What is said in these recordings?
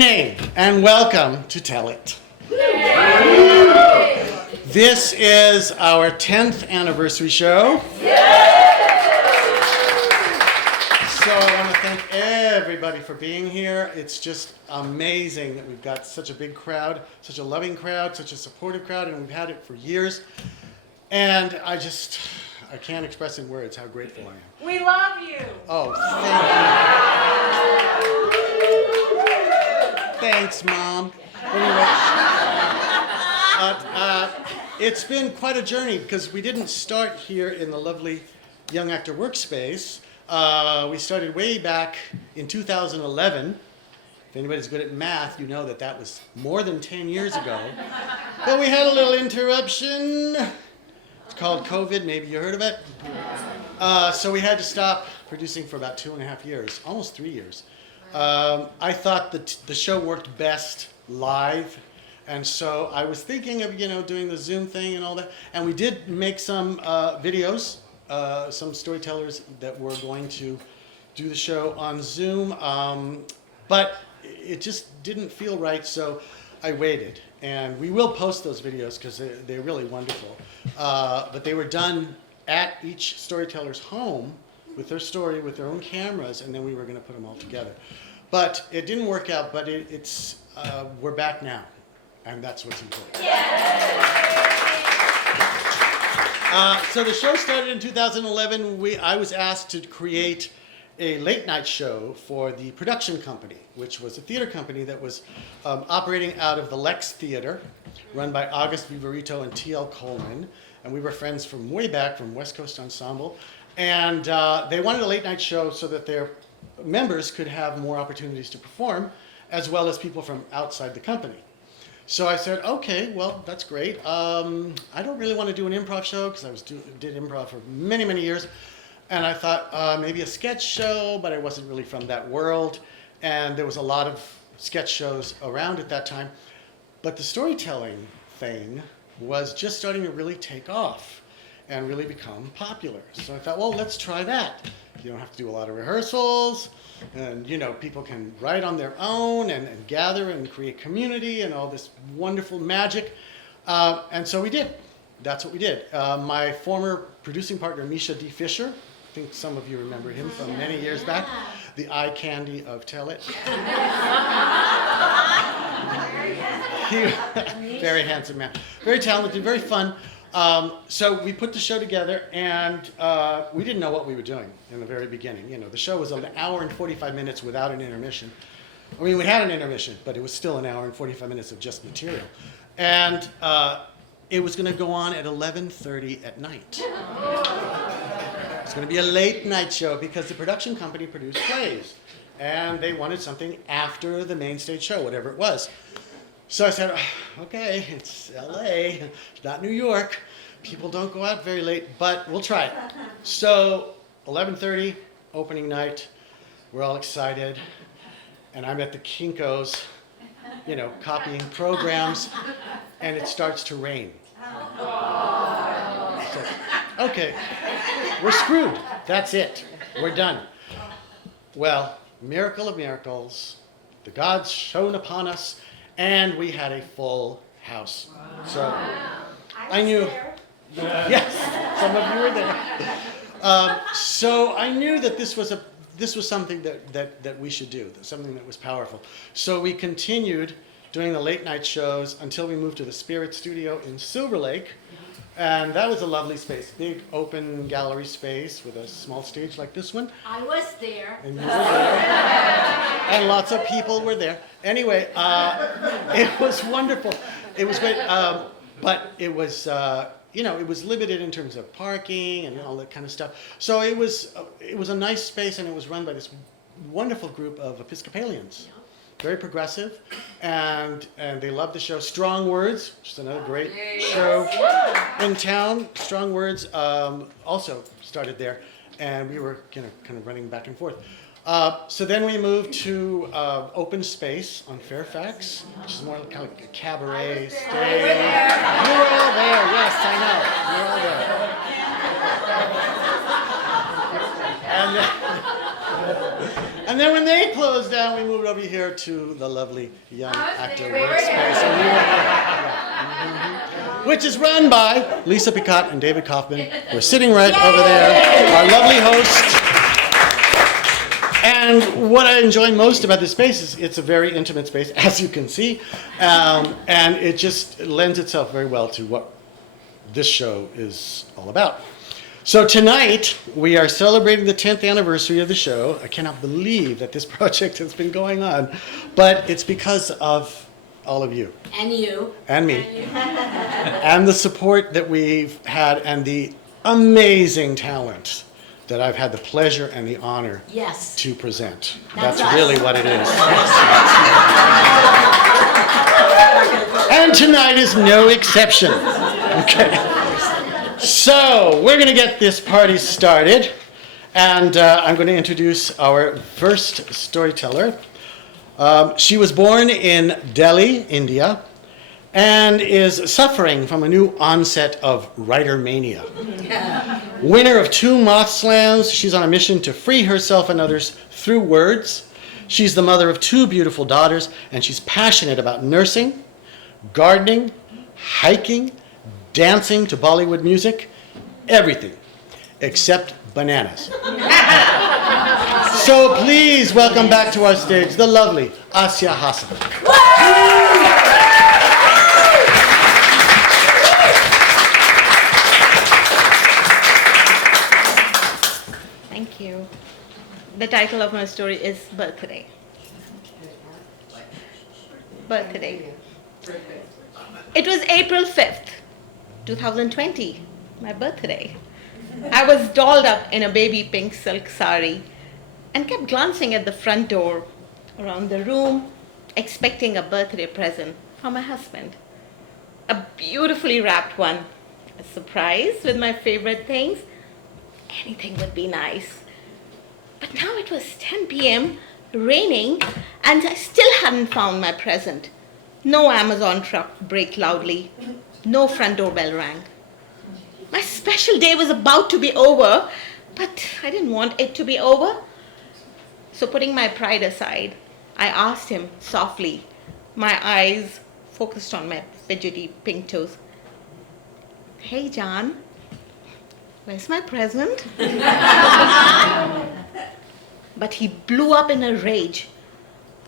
evening and welcome to Tell It. This is our 10th anniversary show. So I want to thank everybody for being here. It's just amazing that we've got such a big crowd, such a loving crowd, such a supportive crowd, and we've had it for years. And I can't express in words how grateful I am. We love you. Oh, thank you. Thanks, Mom. Anyway, it's been quite a journey because we didn't start here in the lovely Young Actor Workspace. We started way back in 2011. If anybody's good at math, you know that that was more than 10 years ago. But we had a little interruption. It's called COVID. Maybe you heard of it. So we had to stop producing for about 2.5 years, almost 3 years. I thought that the show worked best live, and so I was thinking of doing the Zoom thing and all that. And we did make some videos, some storytellers that were going to do the show on Zoom, but it just didn't feel right, so I waited. And we will post those videos because they're really wonderful. But they were done at each storyteller's home with their story, with their own cameras, and then we were going to put them all together. But it didn't work out, but we're back now, and that's what's important. So the show started in 2011. I was asked to create a late night show for the production company, which was a theater company that was operating out of the Lex Theater, run by August Viverito and T.L. Coleman. And we were friends from way back, from West Coast Ensemble. And they wanted a late night show so that their members could have more opportunities to perform, as well as people from outside the company. So I said, okay, well, that's great. I don't really want to do an improv show because I did improv for many, many years. And I thought maybe a sketch show, but I wasn't really from that world. And there was a lot of sketch shows around at that time. But the storytelling thing was just starting to really take off and really become popular. So I thought, well, let's try that. You don't have to do a lot of rehearsals, and people can write on their own and gather and create community and all this wonderful magic. And so we did. That's what we did. My former producing partner, Misha D. Fisher, I think some of you remember him from many years back, the eye candy of Tell It. Very handsome man, very talented, very fun. So we put the show together, and we didn't know what we were doing in the very beginning. The show was an hour and 45 minutes without an intermission. I mean, we had an intermission, but it was still an hour and 45 minutes of just material. And it was going to go on at 11:30 at night. It's going to be a late night show because the production company produced plays, and they wanted something after the main stage show, whatever it was. So I said, okay, it's LA, it's not New York. People don't go out very late, but we'll try it. So 11:30, opening night, we're all excited. And I'm at the Kinko's, copying programs, and it starts to rain. So, okay, we're screwed. That's it. We're done. Well, miracle of miracles, the gods shone upon us, and we had a full house. So I knew, yes, some of you were there. So I knew that this was something that we should do, something that was powerful. So we continued doing the late night shows until we moved to the Spirit Studio in Silver Lake. And that was a lovely space, big open gallery space with a small stage like this one. I was there. And you were there. And lots of people were there. Anyway, it was wonderful. It was great, but it was, it was limited in terms of parking and all that kind of stuff. So it was a nice space, and it was run by this wonderful group of Episcopalians. Very progressive, and they loved the show. Strong Words, which is another great show in town. Strong Words also started there, and we were kind of running back and forth. So then we moved to Open Space on Fairfax, which is more kind of like a cabaret stage. You were all there, yes, I know. You were all there. And then when they closed down, we moved over here to the lovely young actor there. workspace. And we were which is run by Lisa Picot and David Kaufman. We're sitting right over there, our lovely hosts. And what I enjoy most about this space is it's a very intimate space, as you can see. And it just lends itself very well to what this show is all about. So tonight, we are celebrating the 10th anniversary of the show. I cannot believe that this project has been going on, but it's because of all of you. And you. And me. And the support that we've had and the amazing talent that I've had the pleasure and the honor Yes. to present. That's That's us. really what it is. And tonight is no exception. Okay. So, we're going to get this party started, and I'm going to introduce our first storyteller. She was born in Delhi, India, and is suffering from a new onset of writer mania. Winner of 2 Moth Slams, she's on a mission to free herself and others through words. She's the mother of 2 beautiful daughters, and she's passionate about nursing, gardening, hiking, dancing to Bollywood music, everything except bananas. So please welcome back to our stage the lovely Asya Hassan. Thank you. The title of my story is Birthday. Birthday. It was April 5th, 2020, my birthday. I was dolled up in a baby pink silk sari and kept glancing at the front door, around the room, expecting a birthday present from my husband. A beautifully wrapped one, a surprise with my favorite things. Anything would be nice. But now it was 10 p.m., raining, and I still hadn't found my present. No Amazon truck braked loudly. No front doorbell rang. My special day was about to be over, but I didn't want it to be over. So putting my pride aside, I asked him softly, my eyes focused on my fidgety pink toes, "Hey, John, where's my present?" But he blew up in a rage.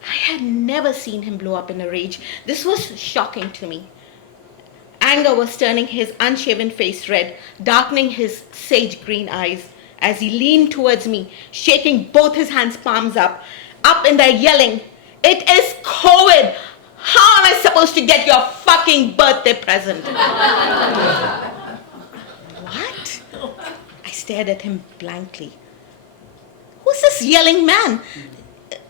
I had never seen him blow up in a rage. This was shocking to me. Anger was turning his unshaven face red, darkening his sage green eyes as he leaned towards me, shaking both his hands palms up in the air, yelling, "It is COVID! How am I supposed to get your fucking birthday present?" What? I stared at him blankly. Who's this yelling man?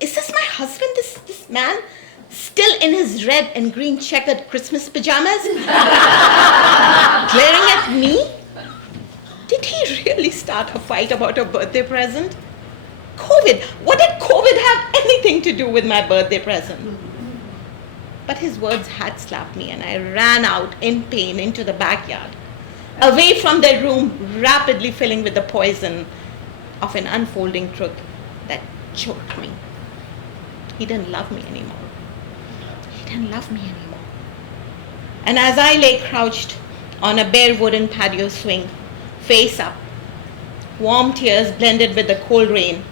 Is this my husband, this man? Still in his red and green checkered Christmas pajamas? Glaring at me? Did he really start a fight about a birthday present? COVID! What did COVID have anything to do with my birthday present? But his words had slapped me, and I ran out in pain into the backyard, away from the room, rapidly filling with the poison of an unfolding truth that choked me. He didn't love me anymore. He didn't love me anymore. And as I lay crouched on a bare wooden patio swing, face up, warm tears blended with the cold rain,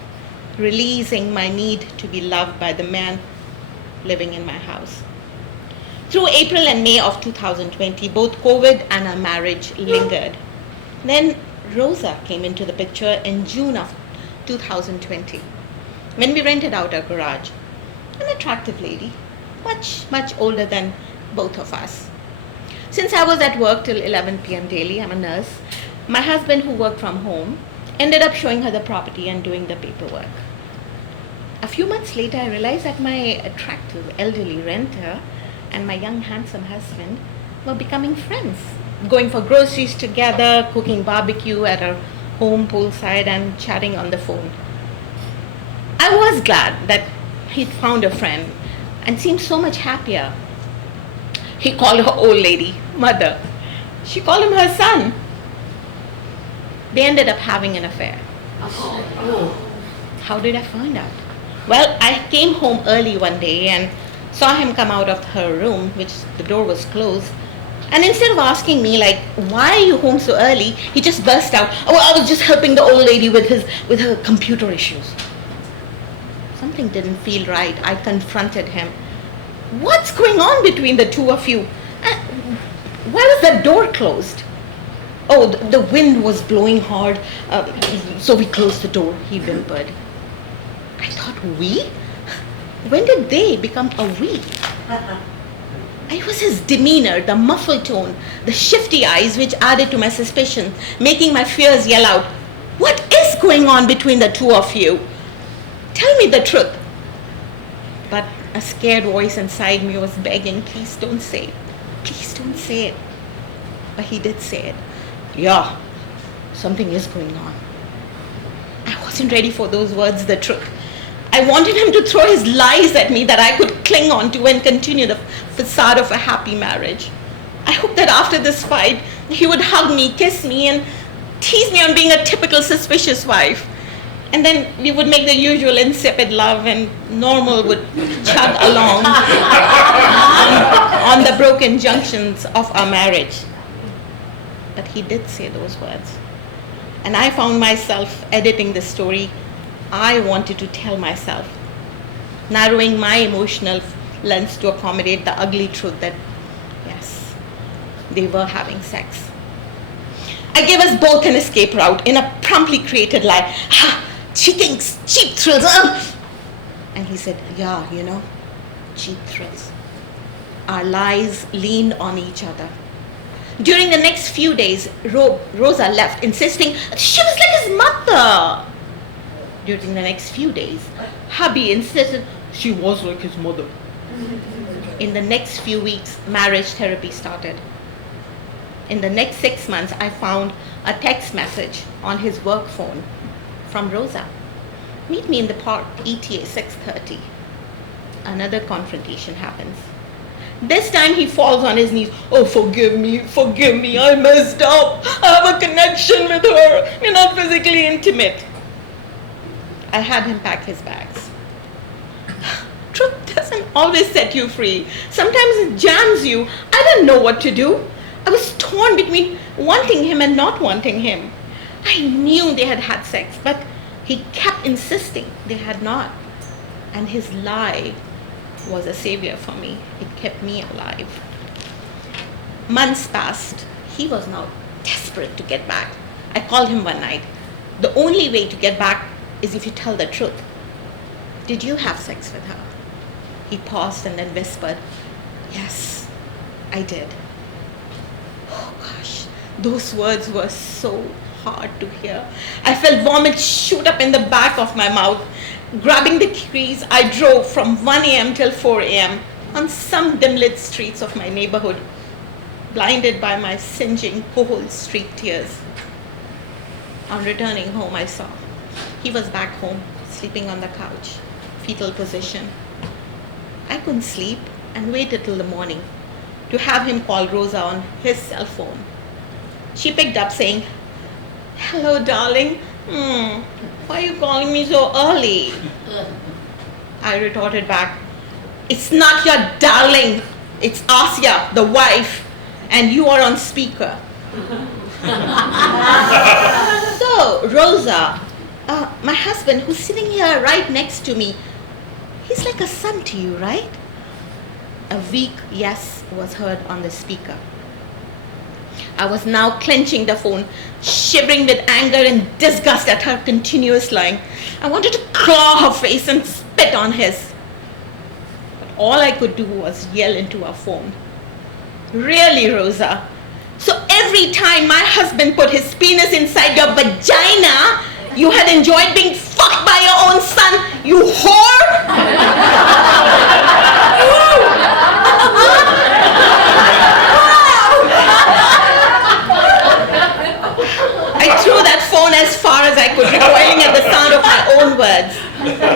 releasing my need to be loved by the man living in my house. Through April and May of 2020, both COVID and our marriage lingered. Then Rosa came into the picture in June of 2020, when we rented out our garage. An attractive lady, much older than both of us. Since I was at work till 11 p.m. daily, I'm a nurse, my husband, who worked from home, ended up showing her the property and doing the paperwork. A few months later, I realized that my attractive elderly renter and my young handsome husband were becoming friends, going for groceries together, cooking barbecue at our home poolside, and chatting on the phone. I was glad that he'd found a friend and seemed so much happier. He called her old lady mother. She called him her son. They ended up having an affair. How did I find out? Well, I came home early one day and saw him come out of her room, which the door was closed. And instead of asking me, like, why are you home so early, he just burst out, oh, I was just helping the old lady with her computer issues. Something didn't feel right. I confronted him. What's going on between the two of you? Why was that door closed? Oh, the wind was blowing hard, so we closed the door, he whimpered. I thought, we? When did they become a we? It was his demeanor, the muffled tone, the shifty eyes which added to my suspicion, making my fears yell out, what is going on between the two of you? Tell me the truth. But a scared voice inside me was begging, please don't say it. Please don't say it. But he did say it. Yeah, something is going on. I wasn't ready for those words, the truth. I wanted him to throw his lies at me that I could cling on to and continue the facade of a happy marriage. I hoped that after this fight, he would hug me, kiss me, and tease me on being a typical suspicious wife. And then we would make the usual insipid love and normal would chug along on the broken junctions of our marriage. But he did say those words. And I found myself editing the story I wanted to tell myself, narrowing my emotional lens to accommodate the ugly truth that, yes, they were having sex. I gave us both an escape route in a promptly created lie. Ha! She thinks cheap thrills. And he said, yeah, you know, cheap thrills. Our lies leaned on each other. During the next few days, Rosa left, insisting she was like his mother. During the next few days, hubby insisted she was like his mother. In the next few weeks, marriage therapy started. In the next 6 months, I found a text message on his work phone from Rosa. Meet me in the park, ETA 6:30. Another confrontation happens. This time he falls on his knees. Oh, forgive me, I messed up. I have a connection with her. We're not physically intimate. I had him pack his bags. Truth doesn't always set you free. Sometimes it jams you. I didn't know what to do. I was torn between wanting him and not wanting him. I knew they had had sex, but he kept insisting they had not. And his lie was a savior for me. It kept me alive. Months passed. He was now desperate to get back. I called him one night. The only way to get back is if you tell the truth. Did you have sex with her? He paused and then whispered, yes, I did. Oh gosh, those words were so hard to hear. I felt vomit shoot up in the back of my mouth. Grabbing the keys, I drove from 1 a.m. till 4 a.m. on some dim-lit streets of my neighborhood, blinded by my singeing cold street tears. On returning home, I saw he was back home, sleeping on the couch, fetal position. I couldn't sleep and waited till the morning to have him call Rosa on his cell phone. She picked up saying, hello, darling. Why are you calling me so early? I retorted back, it's not your darling. It's Asya, the wife, and you are on speaker. So, Rosa, my husband, who's sitting here right next to me, he's like a son to you, right? A weak yes was heard on the speaker. I was now clenching the phone, shivering with anger and disgust at her continuous lying. I wanted to claw her face and spit on his. But all I could do was yell into her phone. Really, Rosa? So every time my husband put his penis inside your vagina, you had enjoyed being fucked by your own son, you whore? I threw that phone as far as I could, recoiling at the sound of my own words,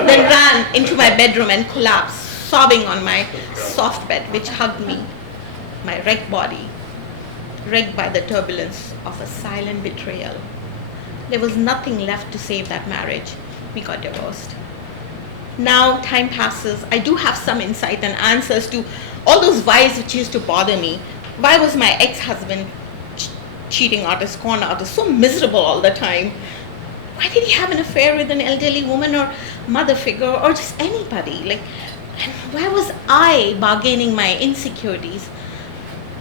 then ran into my bedroom and collapsed, sobbing on my soft bed, which hugged me, my wrecked body, wrecked by the turbulence of a silent betrayal. There was nothing left to save that marriage. We got divorced. Now time passes. I do have some insight and answers to all those whys which used to bother me. Why was my ex-husband cheating artist, con artist, so miserable all the time? Why did he have an affair with an elderly woman or mother figure or just anybody? Like, and why was I bargaining my insecurities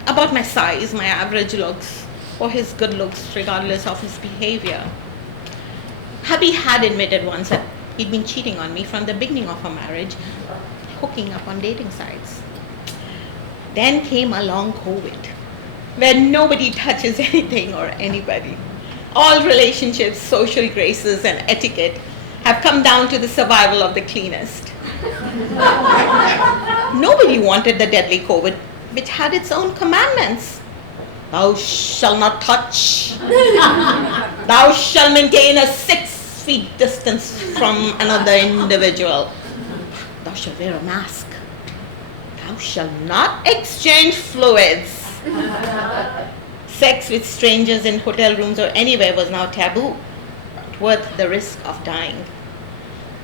about my size, my average looks, or his good looks, regardless of his behavior? Hubby had admitted once that he'd been cheating on me from the beginning of our marriage, hooking up on dating sites. Then came along COVID, where nobody touches anything or anybody. All relationships, social graces, and etiquette have come down to the survival of the cleanest. Nobody wanted the deadly COVID, which had its own commandments. Thou shalt not touch. Thou shalt maintain a 6 feet distance from another individual. Thou shalt wear a mask. Thou shalt not exchange fluids. Sex with strangers in hotel rooms or anywhere was now taboo, not worth the risk of dying.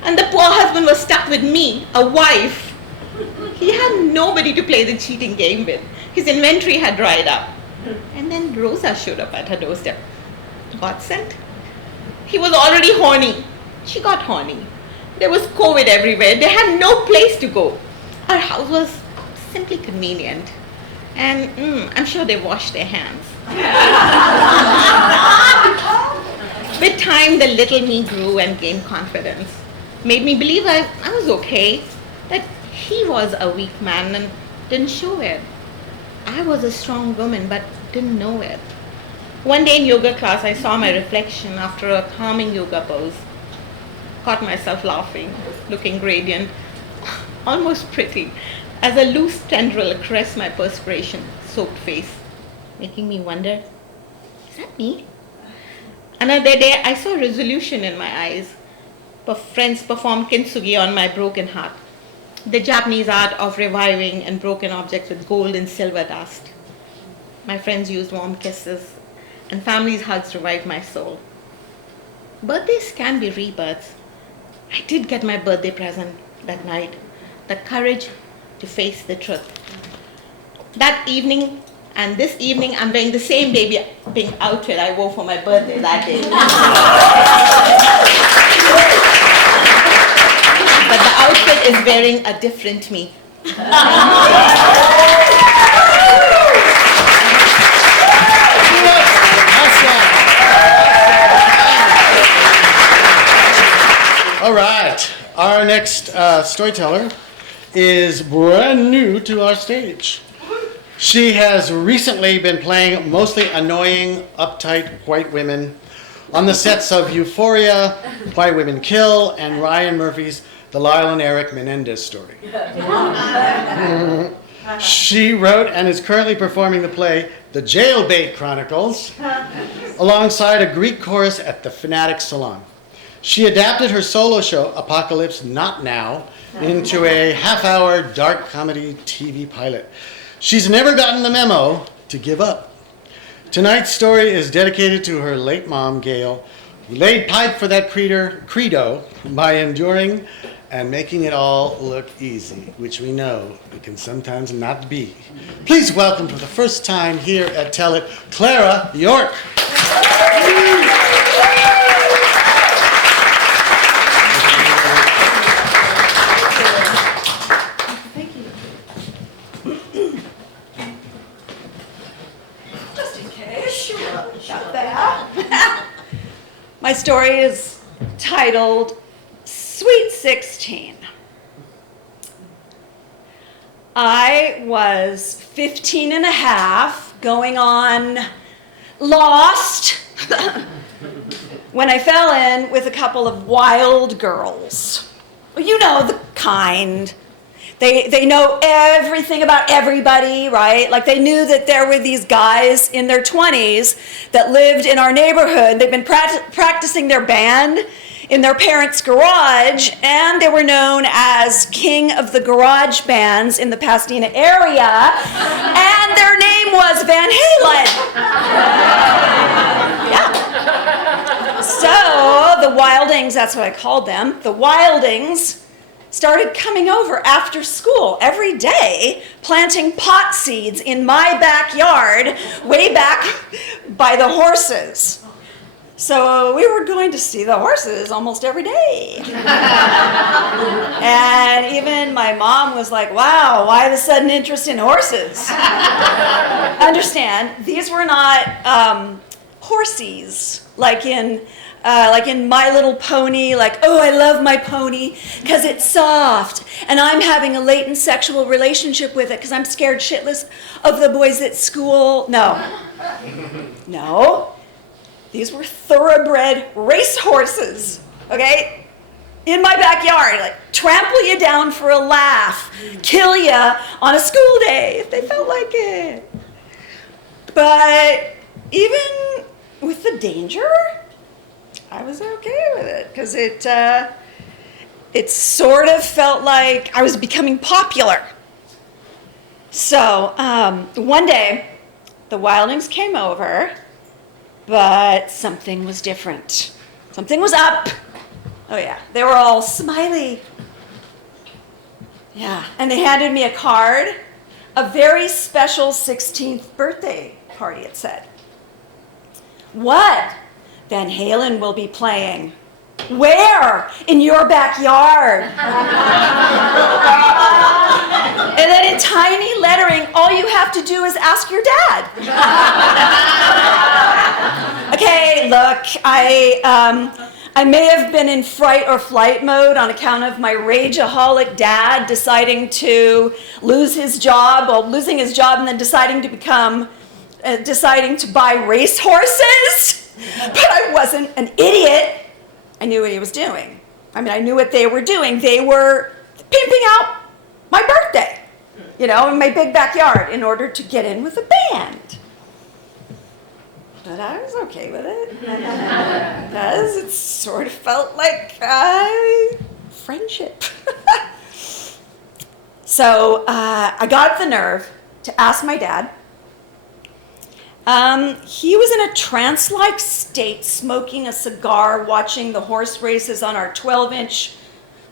And the poor husband was stuck with me, a wife. He had nobody to play the cheating game with. His inventory had dried up. And then Rosa showed up at her doorstep. God sent. He was already horny. She got horny. There was COVID everywhere. They had no place to go. Our house was simply convenient. And I'm sure they washed their hands. With time, the little me grew and gained confidence. Made me believe I was okay, that he was a weak man and didn't show it. I was a strong woman but didn't know it. One day in yoga class, I saw my reflection after a calming yoga pose. Caught myself laughing, looking radiant, almost pretty, as a loose tendril caressed my perspiration-soaked face, making me wonder, is that me? Another day, I saw resolution in my eyes. Friends performed kintsugi on my broken heart, the Japanese art of reviving and broken objects with gold and silver dust. My friends used warm kisses, and families' hugs revived my soul. Birthdays can be rebirths. I did get my birthday present that night, the courage to face the truth. That evening and this evening, I'm wearing the same baby pink outfit I wore for my birthday that day. But the outfit is wearing a different me. All right, our next storyteller is brand new to our stage. She has recently been playing mostly annoying, uptight white women on the sets of Euphoria, Why Women Kill, and Ryan Murphy's The Lyle and Eric Menendez Story. She wrote and is currently performing the play The Jailbait Chronicles alongside a Greek chorus at the Fanatic Salon. She adapted her solo show, Apocalypse Not Now, into a half-hour dark comedy TV pilot. She's never gotten the memo to give up. Tonight's story is dedicated to her late mom, Gail, who laid pipe for that credo by enduring and making it all look easy, which we know it can sometimes not be. Please welcome for the first time here at Tell It, Clara York. My story is titled Sweet 16. I was 15 and a half, going on Lost, when I fell in with a couple of wild girls. You know the kind. They know everything about everybody, right? Like they knew that there were these guys in their 20s that lived in our neighborhood. They've been practicing their band in their parents' garage, and they were known as King of the Garage Bands in the Pasadena area, and their name was Van Halen. Yeah. So the Wildings, that's what I called them, the Wildings started coming over after school every day, planting pot seeds in my backyard, way back by the horses. So we were going to see the horses almost every day. And even my mom was like, wow, why the sudden interest in horses? Understand, these were not horsies like in My Little Pony, like, oh, I love my pony because it's soft, and I'm having a latent sexual relationship with it because I'm scared shitless of the boys at school. No. These were thoroughbred race horses, okay? In my backyard, like, trample you down for a laugh, kill you on a school day if they felt like it. But even with the danger, I was okay with it because it sort of felt like I was becoming popular. So one day, the Wildings came over, but something was different. Something was up. Oh yeah, they were all smiley. Yeah, and they handed me a card, a very special 16th birthday party, it said. What? Van Halen will be playing. Where? In your backyard. And then in tiny lettering, all you have to do is ask your dad. Okay, look, I may have been in fright or flight mode on account of my rageaholic dad deciding to lose his job, or losing his job and then deciding to buy racehorses. But I wasn't an idiot. I knew what he was doing. I mean, I knew what they were doing. They were pimping out my birthday, in my big backyard in order to get in with the band. But I was okay with it because it sort of felt like friendship. So I got the nerve to ask my dad. He was in a trance-like state, smoking a cigar, watching the horse races on our 12-inch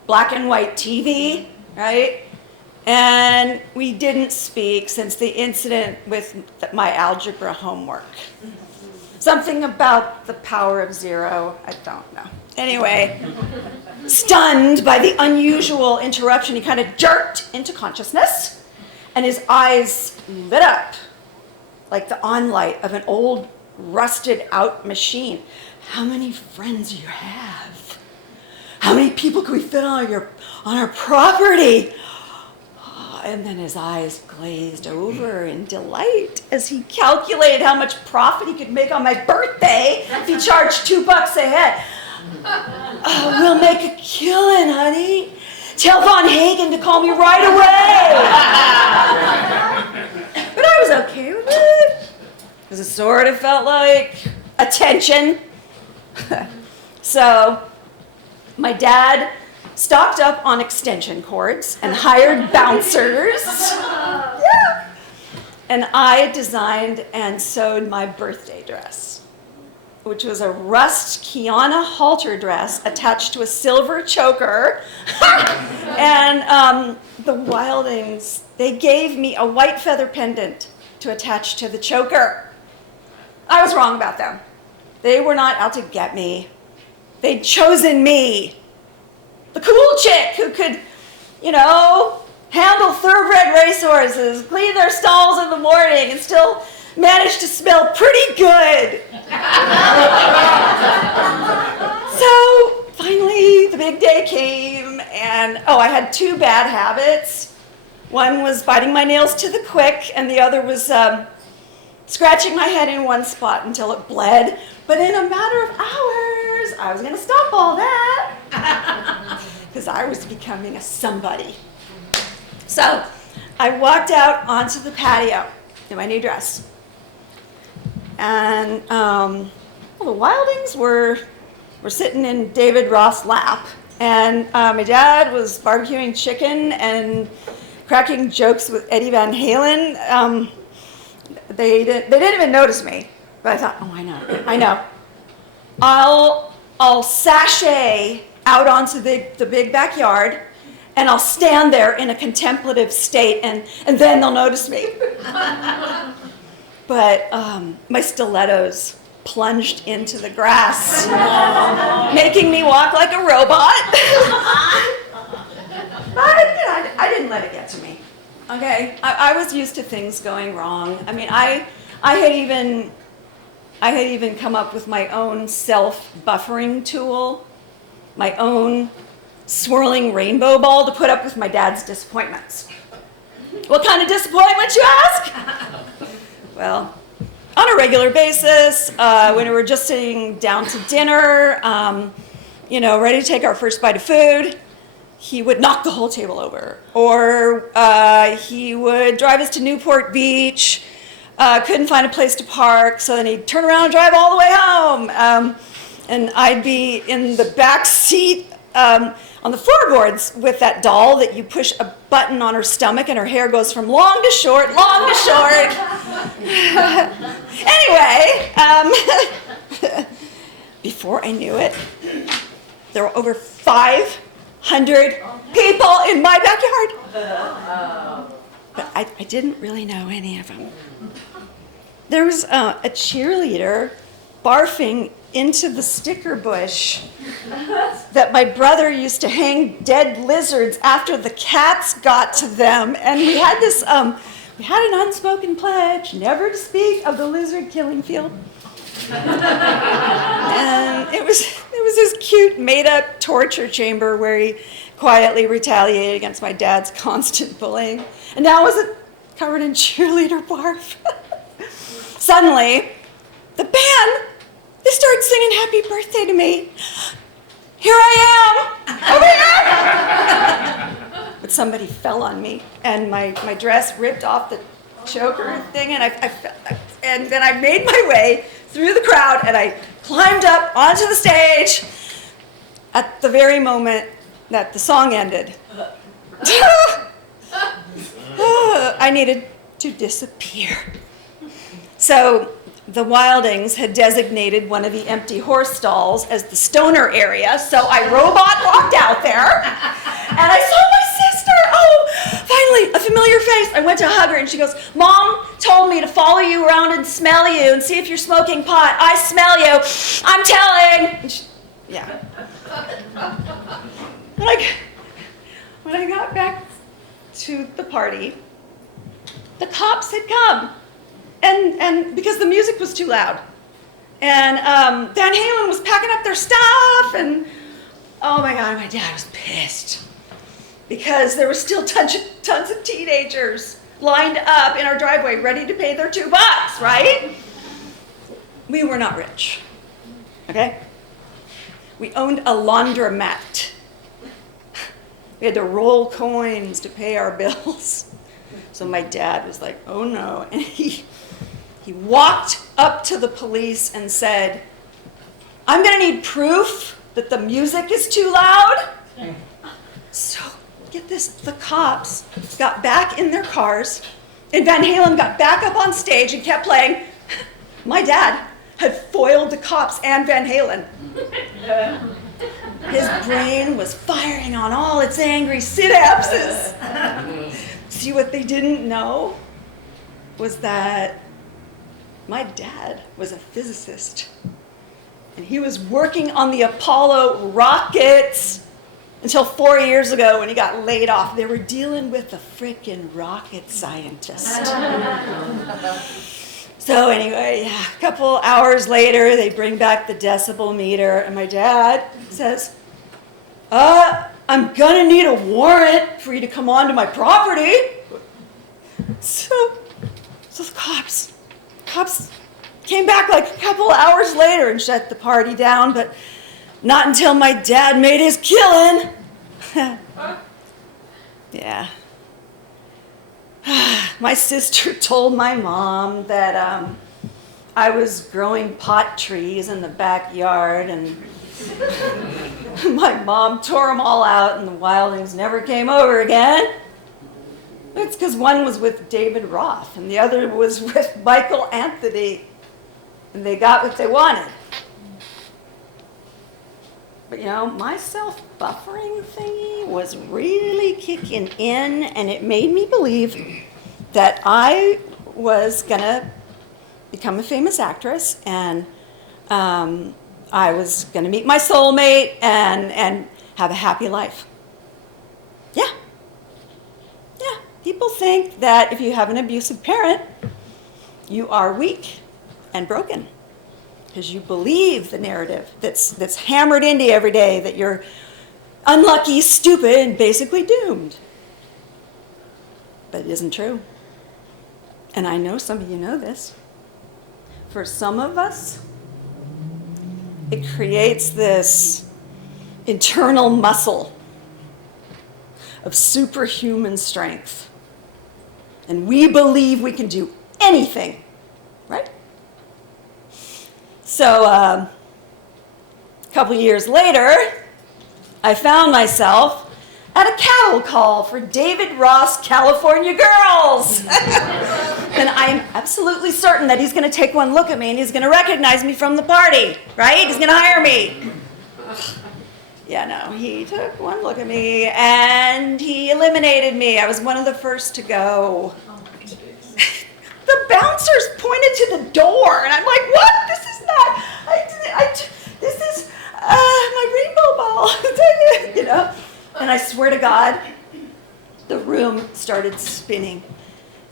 black and white TV, right? And we didn't speak since the incident with my algebra homework. Something about the power of zero, I don't know. Anyway, stunned by the unusual interruption, he kind of jerked into consciousness, and his eyes lit up like the on-light of an old, rusted-out machine. How many friends do you have? How many people can we fit on our property? And then his eyes glazed over in delight as he calculated how much profit he could make on my birthday if he charged $2 a head. We'll make a killing, honey. Tell Von Hagen to call me right away. But I was okay with it because it sort of felt like attention. So my dad stocked up on extension cords and hired bouncers. Yeah. And I designed and sewed my birthday dress, which was a rust Kiana halter dress attached to a silver choker. And the Wildings, they gave me a white feather pendant to attach to the choker. I was wrong about them. They were not out to get me. They'd chosen me. The cool chick who could, handle thoroughbred racehorses, clean their stalls in the morning, and still manage to smell pretty good. So finally, the big day came, and I had two bad habits. One was biting my nails to the quick, and the other was scratching my head in one spot until it bled. But in a matter of hours, I was going to stop all that because I was becoming a somebody. So I walked out onto the patio in my new dress. And the Wildings were sitting in David Roth's lap. And my dad was barbecuing chicken and cracking jokes with Eddie Van Halen. They didn't even notice me. But I thought, I know. I'll sashay out onto the big backyard and I'll stand there in a contemplative state, and then they'll notice me. But my stilettos plunged into the grass, making me walk like a robot. But I didn't let it get to me. Okay, I was used to things going wrong. I mean, I had even come up with my own self-buffering tool, my own swirling rainbow ball to put up with my dad's disappointments. What kind of disappointments, you ask? Well, on a regular basis, when we were just sitting down to dinner, ready to take our first bite of food, he would knock the whole table over. Or he would drive us to Newport Beach, couldn't find a place to park, so then he'd turn around and drive all the way home. And I'd be in the back seat on the floorboards with that doll that you push a button on her stomach and her hair goes from long to short, long to short. Anyway, before I knew it, there were over 500 people in my backyard. But I didn't really know any of them. There was a cheerleader barfing into the sticker bush that my brother used to hang dead lizards after the cats got to them. And we had this, we had an unspoken pledge never to speak of the lizard killing field. And it was this cute made-up torture chamber where he quietly retaliated against my dad's constant bullying. And now was it covered in cheerleader barf. Suddenly, the band, they started singing happy birthday to me. Here I am, over here. But somebody fell on me, and my dress ripped off the choker thing, and and then I made my way through the crowd, and I climbed up onto the stage at the very moment that the song ended. I needed to disappear. So the Wildings had designated one of the empty horse stalls as the stoner area, so I robot walked out there, and I saw my sister. Oh, finally, a familiar face. I went to hug her, and she goes, Mom told me to follow you around and smell you and see if you're smoking pot. I smell you. I'm telling. And yeah. When I got back to the party, the cops had come. And because the music was too loud. And Van Halen was packing up their stuff, and oh my God, my dad was pissed. Because there were still tons of teenagers lined up in our driveway ready to pay their $2, right? We were not rich, okay? We owned a laundromat. We had to roll coins to pay our bills. So my dad was like, oh no, and he walked up to the police and said, I'm gonna need proof that the music is too loud. So, get this, the cops got back in their cars, and Van Halen got back up on stage and kept playing. My dad had foiled the cops and Van Halen. His brain was firing on all its angry synapses. See, what they didn't know was that my dad was a physicist, and he was working on the Apollo rockets until 4 years ago when he got laid off. They were dealing with a frickin' rocket scientist. So anyway, a couple hours later, they bring back the decibel meter, and my dad says, I'm gonna need a warrant for you to come onto my property. So the cops came back like a couple hours later and shut the party down, but not until my dad made his killing. Yeah. My sister told my mom that I was growing pot trees in the backyard, and my mom tore them all out, and the Wildings never came over again. It's because one was with David Roth, and the other was with Michael Anthony, and they got what they wanted. But my self-buffering thingy was really kicking in, and it made me believe that I was gonna become a famous actress, and I was gonna meet my soulmate and have a happy life. Yeah. People think that if you have an abusive parent, you are weak and broken because you believe the narrative that's hammered into you every day that you're unlucky, stupid, and basically doomed. But it isn't true. And I know some of you know this. For some of us, it creates this internal muscle of superhuman strength. And we believe we can do anything, right? So a couple years later, I found myself at a cattle call for David Ross California Girls. And I am absolutely certain that he's going to take one look at me and he's going to recognize me from the party, right? He's going to hire me. Yeah, no, he took one look at me and he eliminated me. I was one of the first to go. The bouncers pointed to the door and I'm like, what? This is not, this is my rainbow ball, And I swear to God, the room started spinning.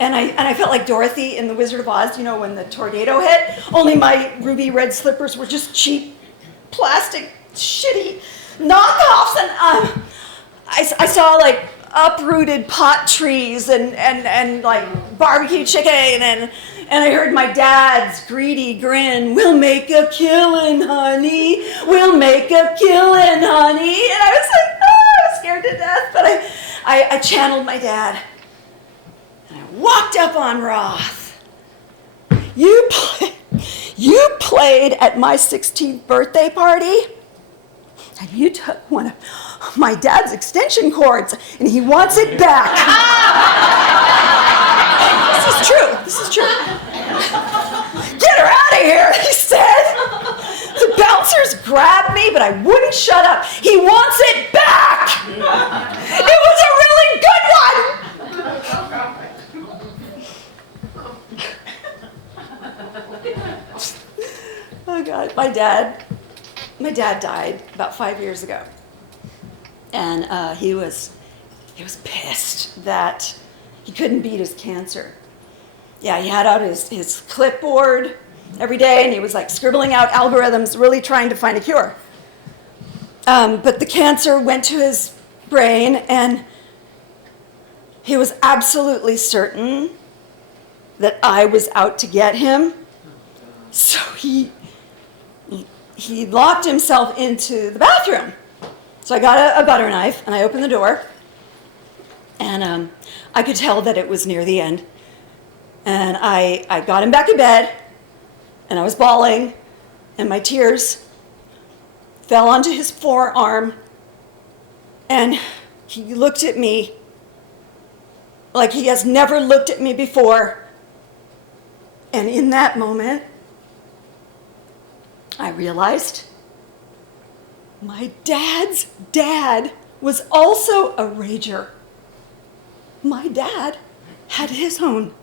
And I felt like Dorothy in The Wizard of Oz, when the tornado hit, only my ruby red slippers were just cheap, plastic, shitty knockoffs, and I saw like uprooted pot trees and like barbecue chicken, and I heard my dad's greedy grin, "We'll make a killing, honey, we'll make a killing, honey," and I was like, I was scared to death, but I channeled my dad, and I walked up on Roth. You played at my 16th birthday party, and you took one of my dad's extension cords, and he wants it back. This is true. Get her out of here, he said. The bouncers grabbed me, but I wouldn't shut up. He wants it back. It was a really good one. Oh God, my dad died about 5 years ago, and he was pissed that he couldn't beat his cancer. Yeah, he had out his clipboard every day, and he was like scribbling out algorithms, really trying to find a cure. But the cancer went to his brain, and he was absolutely certain that I was out to get him. So he locked himself into the bathroom. So I got a butter knife, and I opened the door, and I could tell that it was near the end. And I got him back in bed, and I was bawling, and my tears fell onto his forearm, and he looked at me like he has never looked at me before. And in that moment, I realized my dad's dad was also a rager. My dad had his own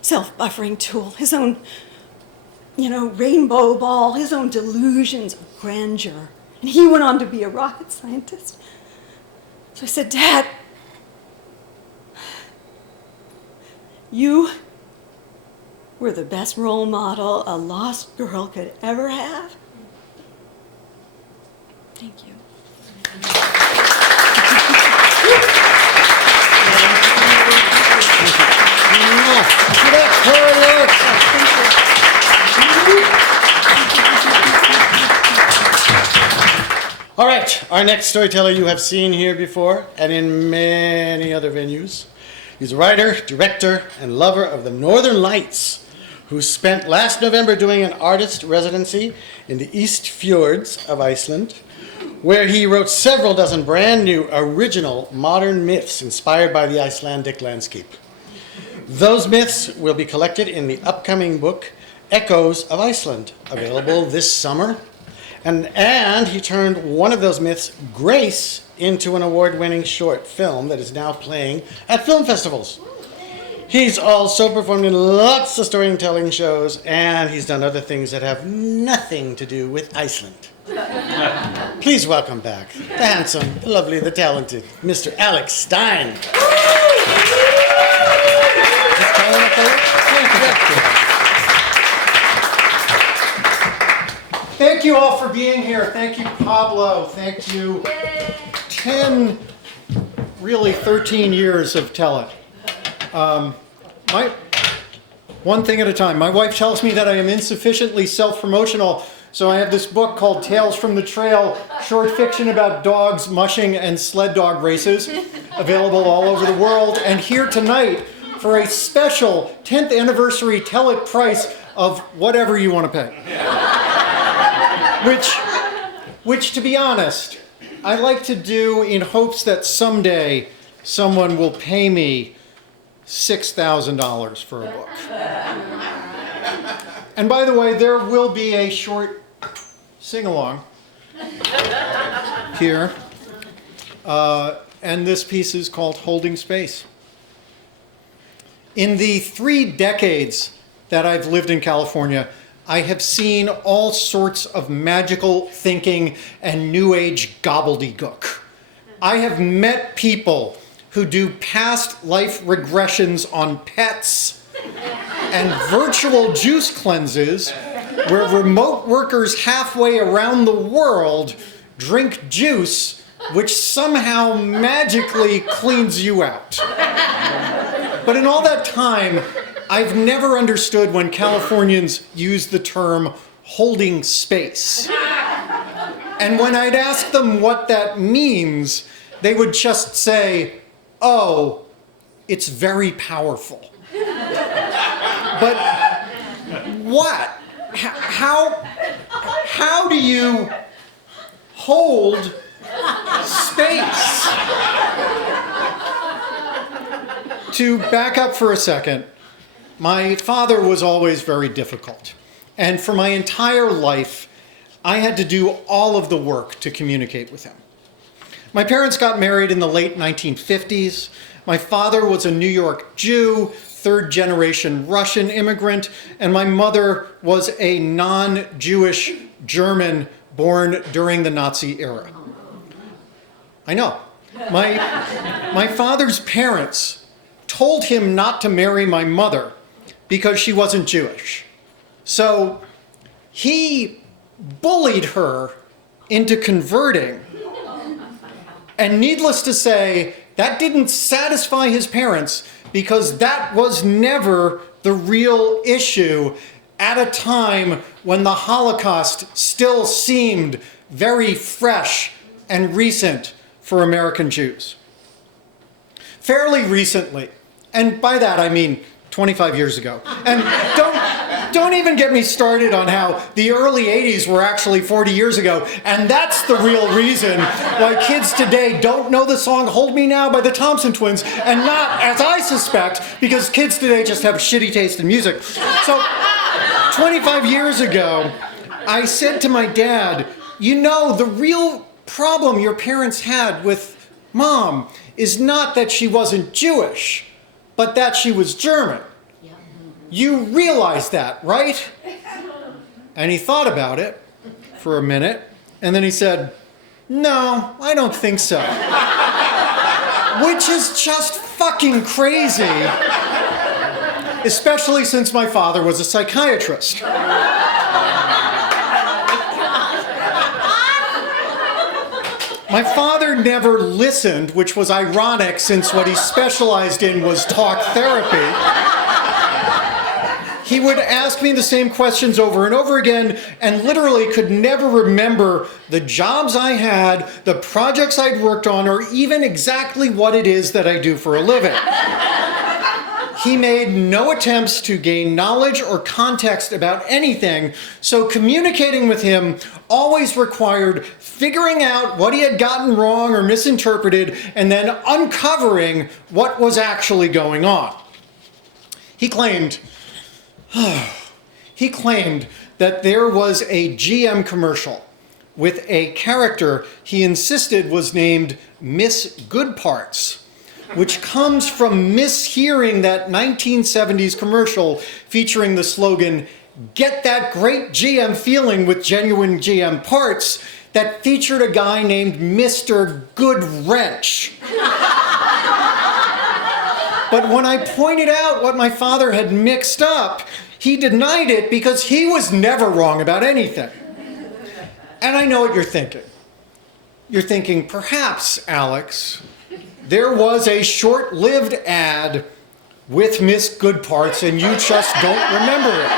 self-buffering tool, his own, rainbow ball, his own delusions of grandeur. And he went on to be a rocket scientist. So I said, Dad, you were the best role model a lost girl could ever have. Thank you. All right, our next storyteller you have seen here before and in many other venues. He's a writer, director, and lover of the Northern Lights, who spent last November doing an artist residency in the East Fjords of Iceland, where he wrote several dozen brand new, original, modern myths inspired by the Icelandic landscape. Those myths will be collected in the upcoming book, Echoes of Iceland, available this summer. And he turned one of those myths, Grace, into an award-winning short film that is now playing at film festivals. He's also performed in lots of storytelling shows, and he's done other things that have nothing to do with Iceland. Please welcome back the handsome, the lovely, the talented Mr. Alex Stein. Thank you all for being here. Thank you, Pablo. Thank you. 10, really 13 years of Tell It. One thing at a time. My wife tells me that I am insufficiently self-promotional, so I have this book called Tales from the Trail, short fiction about dogs, mushing, and sled dog races, available all over the world. And here tonight for a special 10th anniversary Tell It price of whatever you want to pay. Which, to be honest, I like to do in hopes that someday someone will pay me $6,000 for a book. And by the way, there will be a short sing-along here. And this piece is called Holding Space. In the 3 decades that I've lived in California, I have seen all sorts of magical thinking and New Age gobbledygook. I have met people who do past life regressions on pets and virtual juice cleanses where remote workers halfway around the world drink juice which somehow magically cleans you out. But in all that time, I've never understood when Californians use the term holding space. And when I'd ask them what that means, they would just say, oh, it's very powerful. But what? How do you hold space? To back up for a second, my father was always very difficult. And for my entire life, I had to do all of the work to communicate with him. My parents got married in the late 1950s. My father was a New York Jew, 3rd generation Russian immigrant, and my mother was a non-Jewish German born during the Nazi era. I know. My father's parents told him not to marry my mother because she wasn't Jewish. So he bullied her into converting. And needless to say, that didn't satisfy his parents because that was never the real issue at a time when the Holocaust still seemed very fresh and recent for American Jews. Fairly recently, and by that I mean 25 years ago. And don't even get me started on how the early 80s were actually 40 years ago, and that's the real reason why kids today don't know the song Hold Me Now by the Thompson Twins, and not, as I suspect, because kids today just have shitty taste in music. So 25 years ago, I said to my dad, you know, the real problem your parents had with Mom is not that she wasn't Jewish, but that she was German. You realize that, right? And he thought about it for a minute, and then he said, no, I don't think so. Which is just fucking crazy, especially since my father was a psychiatrist. My father never listened, which was ironic since what he specialized in was talk therapy. He would ask me the same questions over and over again and literally could never remember the jobs I had, the projects I'd worked on, or even exactly what it is that I do for a living. He made no attempts to gain knowledge or context about anything, so communicating with him always required figuring out what he had gotten wrong or misinterpreted and then uncovering what was actually going on. He claimed that there was a GM commercial with a character he insisted was named Miss Goodparts, which comes from mishearing that 1970s commercial featuring the slogan, "Get that great GM feeling with genuine GM parts," that featured a guy named Mr. Good Wrench. But when I pointed out what my father had mixed up, he denied it because he was never wrong about anything. And I know what you're thinking. You're thinking, perhaps, Alex, there was a short-lived ad with Miss Goodparts and you just don't remember it.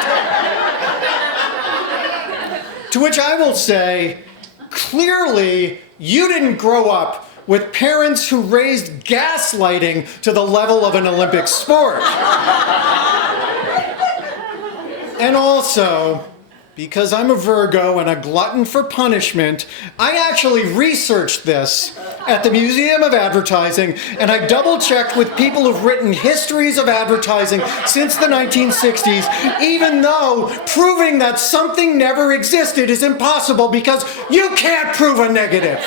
To which I will say, clearly, you didn't grow up with parents who raised gaslighting to the level of an Olympic sport. And also, because I'm a Virgo and a glutton for punishment, I actually researched this at the Museum of Advertising, and I double-checked with people who've written histories of advertising since the 1960s, even though proving that something never existed is impossible because you can't prove a negative.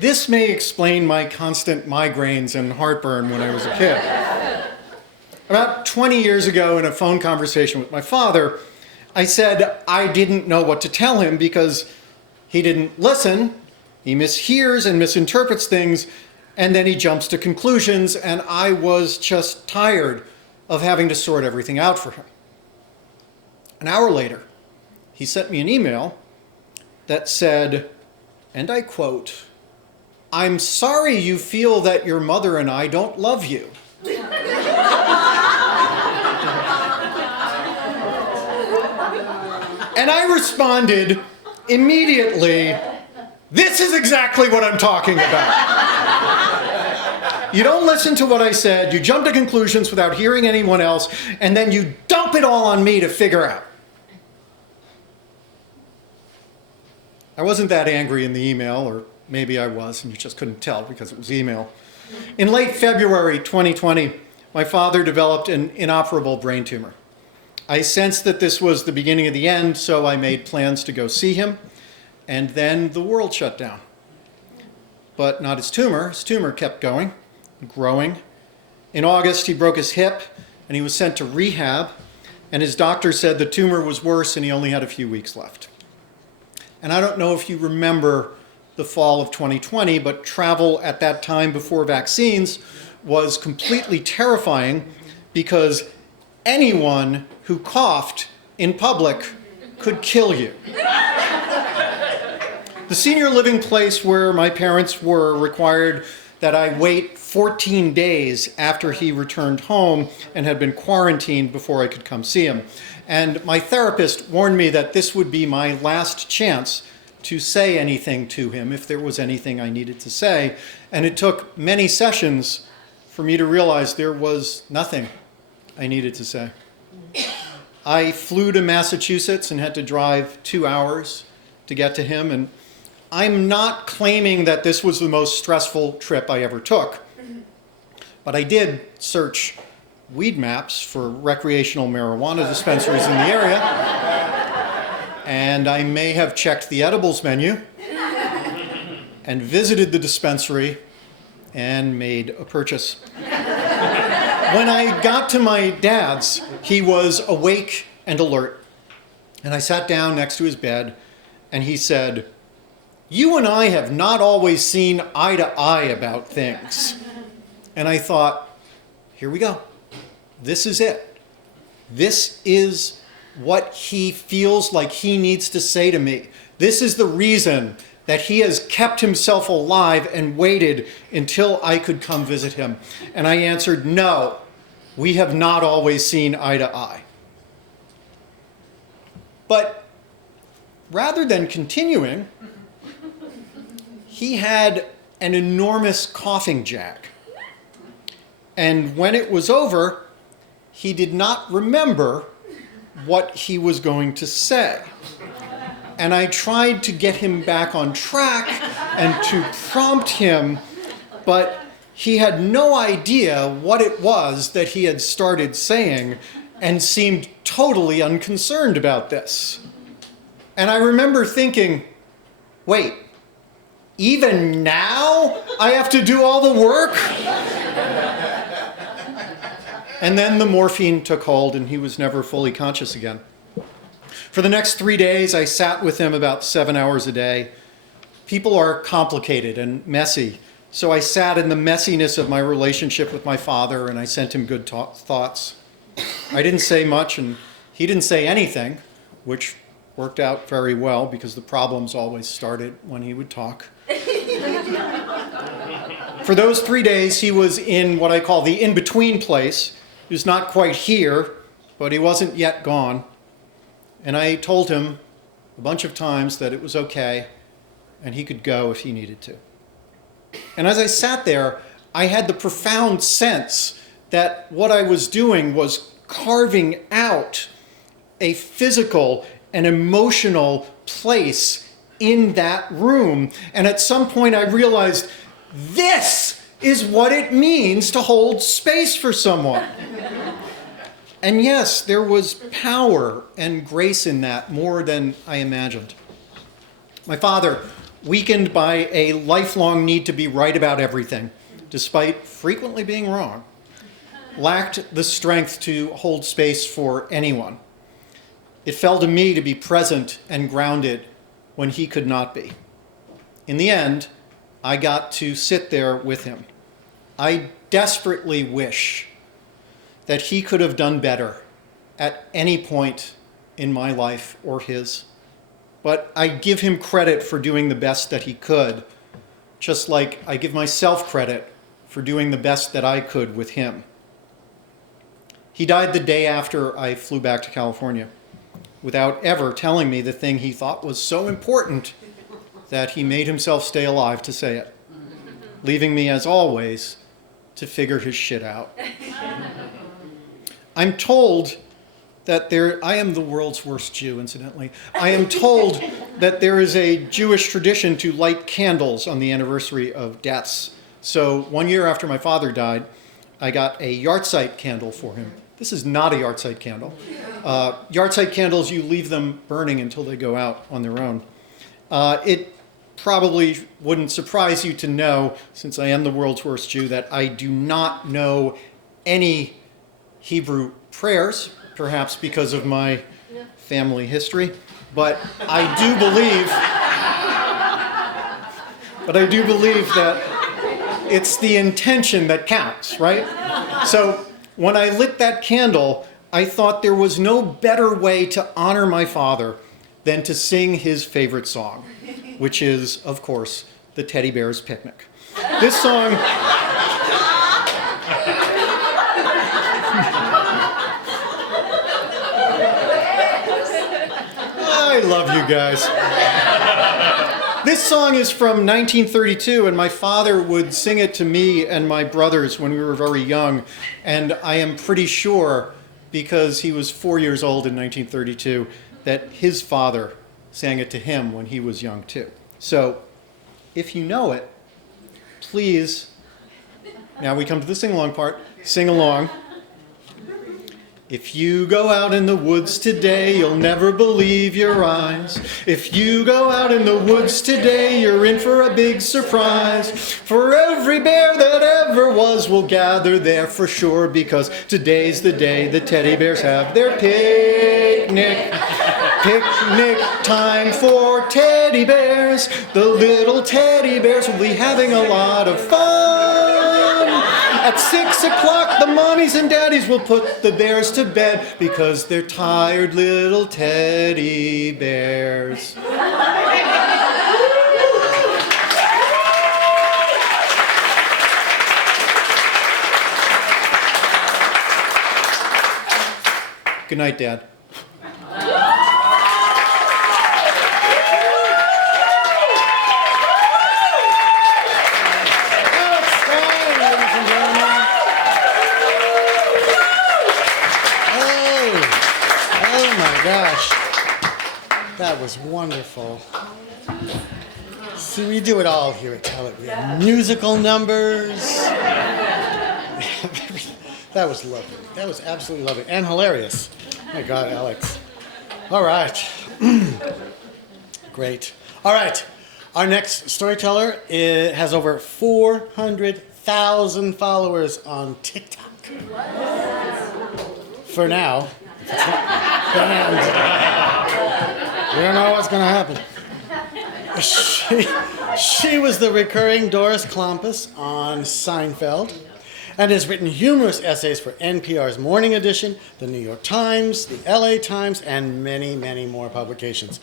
This may explain my constant migraines and heartburn when I was a kid. About 20 years ago, in a phone conversation with my father, I said I didn't know what to tell him because he didn't listen, he mishears and misinterprets things, and then he jumps to conclusions, and I was just tired of having to sort everything out for him. An hour later, he sent me an email that said, and I quote, "I'm sorry you feel that your mother and I don't love you." And I responded immediately, "This is exactly what I'm talking about. You don't listen to what I said, you jump to conclusions without hearing anyone else, and then you dump it all on me to figure out." I wasn't that angry in the email, or maybe I was, and you just couldn't tell because it was email. In late February 2020, my father developed an inoperable brain tumor. I sensed that this was the beginning of the end, so I made plans to go see him, and then the world shut down. But not his tumor. His tumor kept going, growing. In August, he broke his hip, and he was sent to rehab, and his doctor said the tumor was worse and he only had a few weeks left. And I don't know if you remember the fall of 2020, but travel at that time before vaccines was completely terrifying because anyone who coughed in public could kill you. The senior living place where my parents were required that I wait 14 days after he returned home and had been quarantined before I could come see him. And my therapist warned me that this would be my last chance to say anything to him if there was anything I needed to say. And it took many sessions for me to realize there was nothing I needed to say. I flew to Massachusetts and had to drive 2 hours to get to him. And I'm not claiming that this was the most stressful trip I ever took, but I did search weed maps for recreational marijuana dispensaries in the area. And I may have checked the edibles menu and visited the dispensary and made a purchase. When I got to my dad's, he was awake and alert. And I sat down next to his bed and he said, "You and I have not always seen eye to eye about things." And I thought, here we go. This is it. This is what he feels like he needs to say to me. This is the reason that he has kept himself alive and waited until I could come visit him. And I answered, no, we have not always seen eye to eye. But rather than continuing, he had an enormous coughing jack. And when it was over, he did not remember what he was going to say. And I tried to get him back on track and to prompt him, but he had no idea what it was that he had started saying. and seemed totally unconcerned about this. And I remember thinking, wait, even now I have to do all the work? And then the morphine took hold and he was never fully conscious again. For the next 3 days, I sat with him about 7 hours a day. People are complicated and messy, so I sat in the messiness of my relationship with my father and I sent him good thoughts. I didn't say much and he didn't say anything, which worked out very well because the problems always started when he would talk. For those 3 days, he was in what I call the in-between place. He was not quite here, but he wasn't yet gone. And I told him a bunch of times that it was okay and he could go if he needed to. And as I sat there, I had the profound sense that what I was doing was carving out a physical and emotional place in that room. And at some point I realized this is what it means to hold space for someone. And yes, there was power and grace in that more than I imagined. My father, weakened by a lifelong need to be right about everything, despite frequently being wrong, lacked the strength to hold space for anyone. It fell to me to be present and grounded when he could not be. In the end, I got to sit there with him. I desperately wish that he could have done better at any point in my life or his. But I give him credit for doing the best that he could, just like I give myself credit for doing the best that I could with him. He died the day after I flew back to California, without ever telling me the thing he thought was so important that he made himself stay alive to say it, leaving me, as always, to figure his shit out. I'm told that I am the world's worst Jew, incidentally. I am told that there is a Jewish tradition to light candles on the anniversary of deaths. So 1 year after my father died, I got a yahrzeit candle for him. This is not a yahrzeit candle. Yahrzeit candles, you leave them burning until they go out on their own. It probably wouldn't surprise you to know, since I am the world's worst Jew, that I do not know any Hebrew prayers, perhaps because of my family history, but I do believe that it's the intention that counts, right? So when I lit that candle, I thought there was no better way to honor my father than to sing his favorite song, which is, of course, the Teddy Bears Picnic. This song... I love you guys. This song is from 1932, and my father would sing it to me and my brothers when we were very young. And I am pretty sure, because he was 4 years old in 1932, that his father sang it to him when he was young too. So, if you know it, please, now we come to the sing-along part, sing along. If you go out in the woods today, you'll never believe your eyes. If you go out in the woods today, you're in for a big surprise. For every bear that ever was will gather there for sure, because today's the day the teddy bears have their picnic. Picnic time for teddy bears. The little teddy bears will be having a lot of fun. At 6 o'clock, the mommies and daddies will put the bears to bed because they're tired little teddy bears. Good night, Dad. Gosh, that was wonderful. See, we do it all here at Telet. We have musical numbers. That was lovely. That was absolutely lovely and hilarious. My God, Alex. All right. Great. All right. Our next storyteller has over 400,000 followers on TikTok. For now. If it's not banned, we don't know what's going to happen. She was the recurring Doris Clompus on Seinfeld and has written humorous essays for NPR's Morning Edition, the New York Times, the LA Times, and many, many more publications.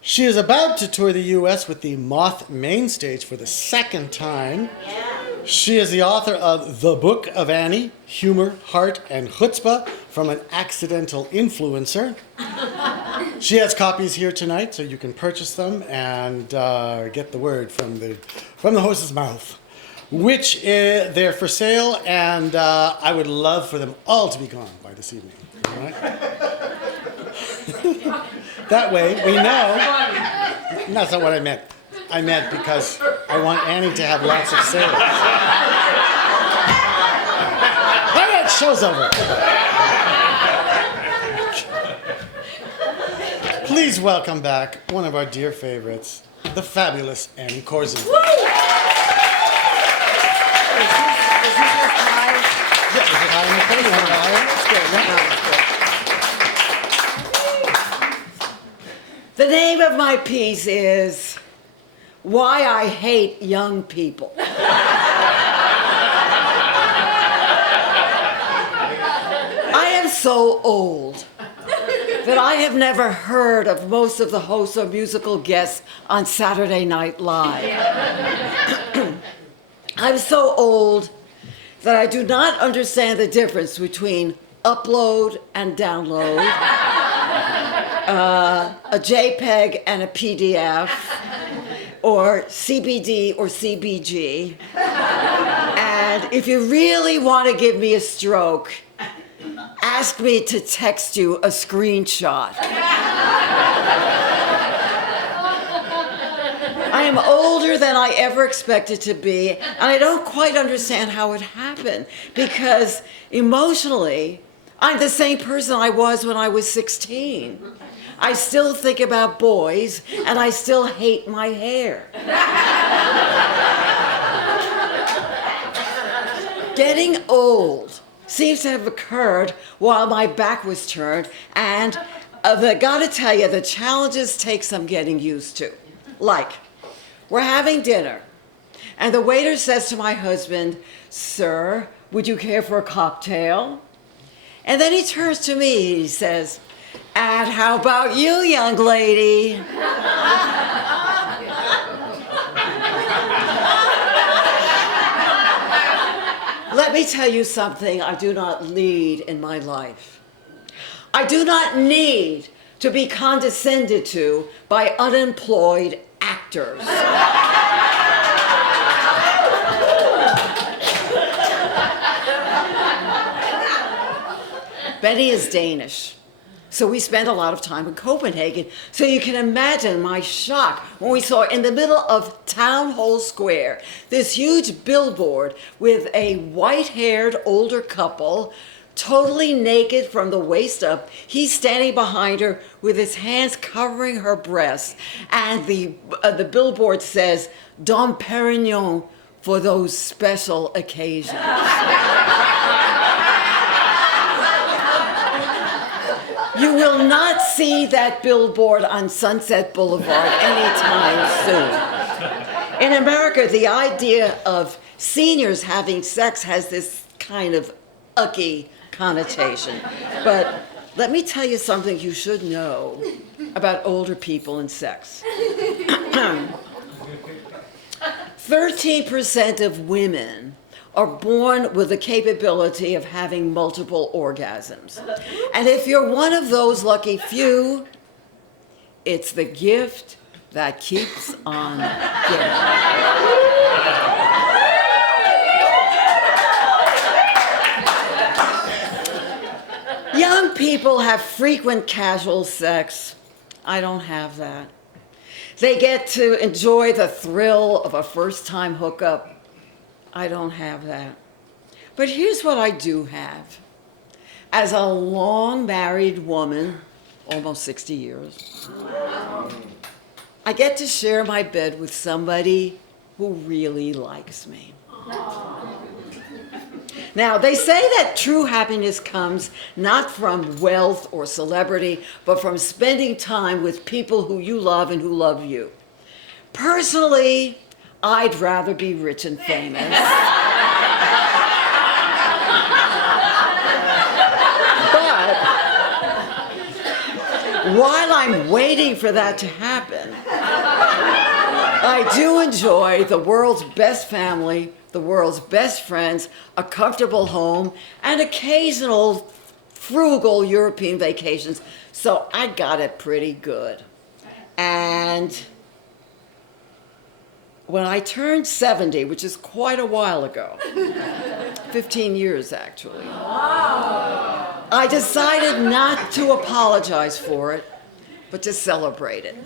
She is about to tour the U.S. with the Moth Main Stage for the second time. She is the author of The Book of Annie, Humor, Heart, and Chutzpah from an Accidental Influencer. She has copies here tonight, so you can purchase them and get the word from the horse's mouth, which they're for sale, and I would love for them all to be gone by this evening. All right? That way, we know. That's not what I meant. I meant because I want Annie to have lots of sales. All right, show's over. Please welcome back one of our dear favorites, the fabulous Annie Corson. Is this high? Yeah, is it high enough for you? You want it higher? That's good. The name of my piece is Why I Hate Young People. I am so old that I have never heard of most of the hosts or musical guests on Saturday Night Live. I'm so old that I do not understand the difference between upload and download, a JPEG and a PDF, or CBD or CBG. And if you really want to give me a stroke, ask me to text you a screenshot. I am older than I ever expected to be, and I don't quite understand how it happened, because emotionally, I'm the same person I was when I was 16. I still think about boys, and I still hate my hair. Getting old seems to have occurred while my back was turned, and I gotta tell you, the challenges take some getting used to. Like, we're having dinner, and the waiter says to my husband, "Sir, would you care for a cocktail?" And then he turns to me, he says, "And how about you, young lady?" Let me tell you something I do not need in my life. I do not need to be condescended to by unemployed actors. Betty is Danish, so we spent a lot of time in Copenhagen. So you can imagine my shock when we saw in the middle of Town Hall Square this huge billboard with a white-haired older couple, totally naked from the waist up. He's standing behind her with his hands covering her breasts, and the billboard says, "Dom Perignon for those special occasions." You will not see that billboard on Sunset Boulevard anytime soon. In America, the idea of seniors having sex has this kind of ucky connotation. But let me tell you something you should know about older people and sex. 13% of women are born with the capability of having multiple orgasms. And if you're one of those lucky few, it's the gift that keeps on giving. Young people have frequent casual sex. I don't have that. They get to enjoy the thrill of a first-time hookup. I don't have that. But here's what I do have. As a long married woman, almost 60 years, I get to share my bed with somebody who really likes me. Now, they say that true happiness comes not from wealth or celebrity, but from spending time with people who you love and who love you. Personally, I'd rather be rich and famous. But while I'm waiting for that to happen, I do enjoy the world's best family, the world's best friends, a comfortable home, and occasional frugal European vacations. So I got it pretty good. And when I turned 70, which is quite a while ago, 15 years actually, I decided not to apologize for it, but to celebrate it.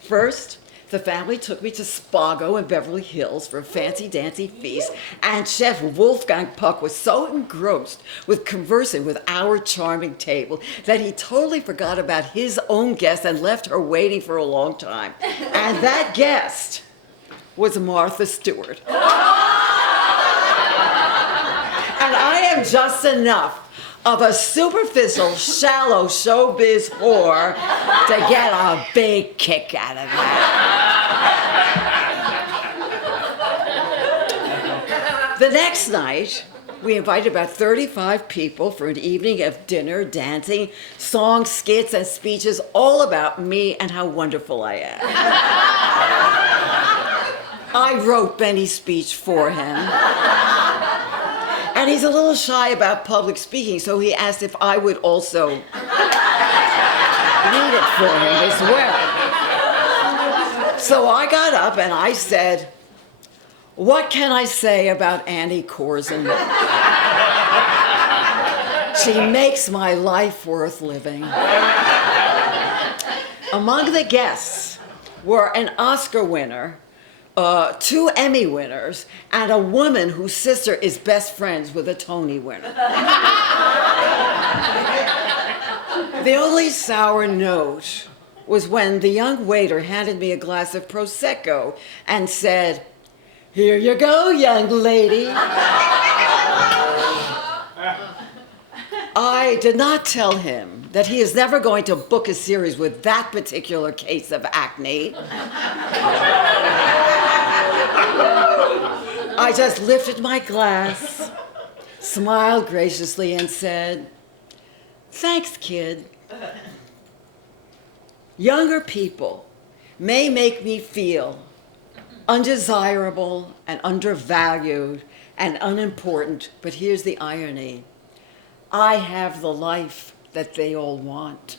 First, the family took me to Spago in Beverly Hills for a fancy-dancy feast, and Chef Wolfgang Puck was so engrossed with conversing with our charming table that he totally forgot about his own guest and left her waiting for a long time. And that guest was Martha Stewart. And I am just enough of a superficial, shallow showbiz whore to get a big kick out of that. The next night, we invited about 35 people for an evening of dinner, dancing, songs, skits, and speeches all about me and how wonderful I am. I wrote Benny's speech for him. And he's a little shy about public speaking, so he asked if I would also read it for him as well. So I got up and I said, "What can I say about Annie Corson? She makes my life worth living." Among the guests were an Oscar winner, 2 Emmy winners, and a woman whose sister is best friends with a Tony winner. The only sour note was when the young waiter handed me a glass of Prosecco and said, "Here you go, young lady." I did not tell him that he is never going to book a series with that particular case of acne. I just lifted my glass, smiled graciously, and said, "Thanks, kid." Younger people may make me feel undesirable and undervalued and unimportant, but here's the irony. I have the life that they all want.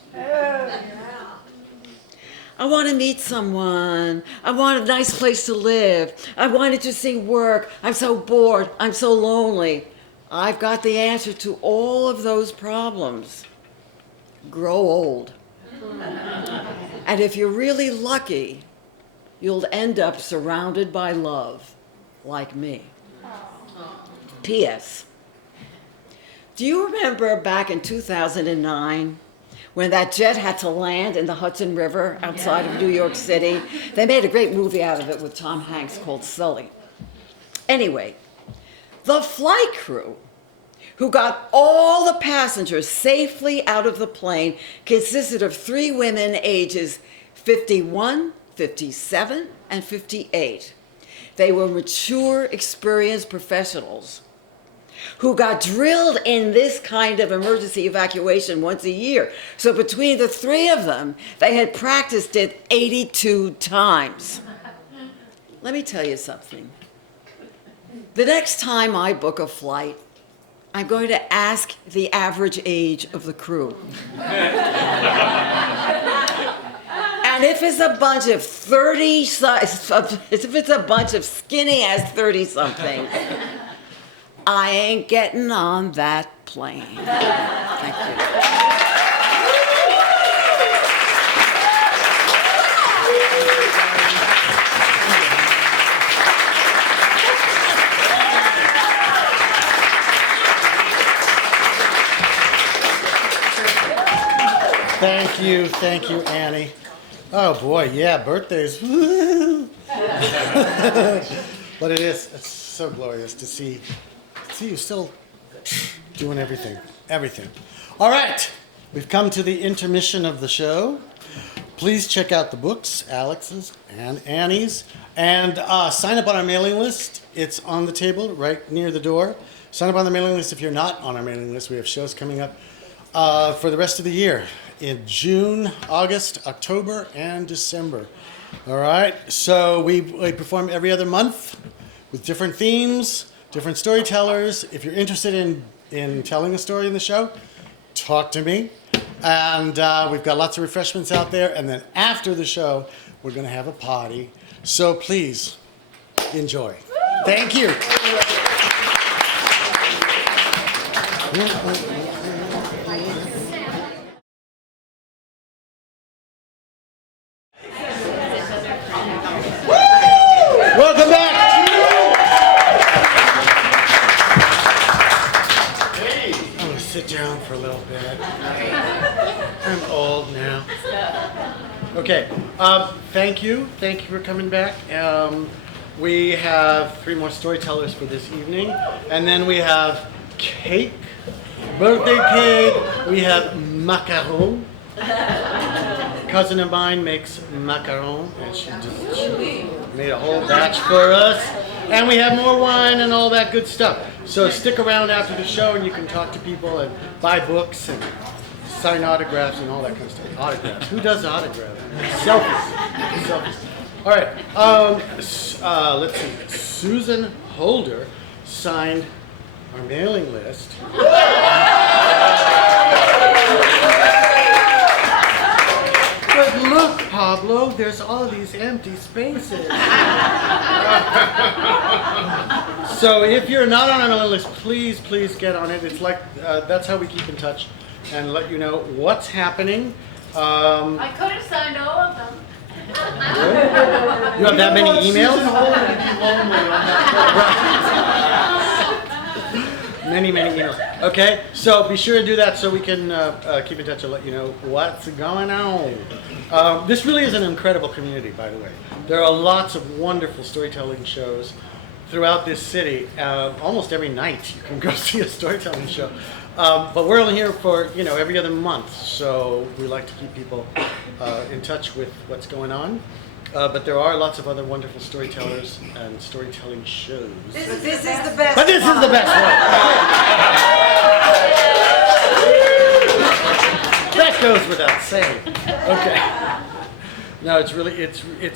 I want to meet someone. I want a nice place to live. I wanted to see work. I'm so bored. I'm so lonely. I've got the answer to all of those problems. Grow old. And if you're really lucky, you'll end up surrounded by love, like me. P.S. Do you remember back in 2009 when that jet had to land in the Hudson River outside of New York City? They made a great movie out of it with Tom Hanks called Sully. Anyway, the flight crew who got all the passengers safely out of the plane consisted of 3 women ages 51, 57, and 58. They were mature, experienced professionals who got drilled in this kind of emergency evacuation once a year. So between the 3 of them, they had practiced it 82 times. Let me tell you something. The next time I book a flight, I'm going to ask the average age of the crew. And if it's a bunch of if it's a bunch of skinny ass 30-somethings, I ain't getting on that plane. Thank you. Thank you, Annie. Oh boy, yeah, birthdays. But it's so glorious to see you still doing everything. All right, we've come to the intermission of the show. Please check out the books, Alex's and Annie's, and sign up on our mailing list. It's on the table right near the door. Sign up on the mailing list if you're not on our mailing list. We have shows coming up for the rest of the year in June, August, October, and December. All right, so we perform every other month with different themes, different storytellers. If you're interested in telling a story in the show, talk to me. And we've got lots of refreshments out there. And then after the show, we're going to have a party. So please enjoy. Thank you. Welcome back. I'm going to sit down for a little bit. I'm old now. Okay. Thank you. Thank you for coming back. We have 3 more storytellers for this evening. And then we have cake, birthday cake. We have macaron. Cousin of mine makes macaron, and she made a whole batch for us. And we have more wine and all that good stuff. So stick around after the show and you can talk to people and buy books and sign autographs and all that kind of stuff. Autographs. Who does autographs? Selfies. All right. Let's see. Susan Holder signed our mailing list. But look, Pablo, there's all these empty spaces. So if you're not on our mailing list, please get on it. It's like, that's how we keep in touch and let you know what's happening. I could have signed all of them. You have that many emails? Many emails. Okay, so be sure to do that so we can keep in touch and let you know what's going on. This really is an incredible community, by the way. There are lots of wonderful storytelling shows throughout this city. Almost every night you can go see a storytelling show. But we're only here for, every other month, so we like to keep people in touch with what's going on. But there are lots of other wonderful storytellers and storytelling shows. This is the best. But this is the best one. That goes without saying. Okay. No, it's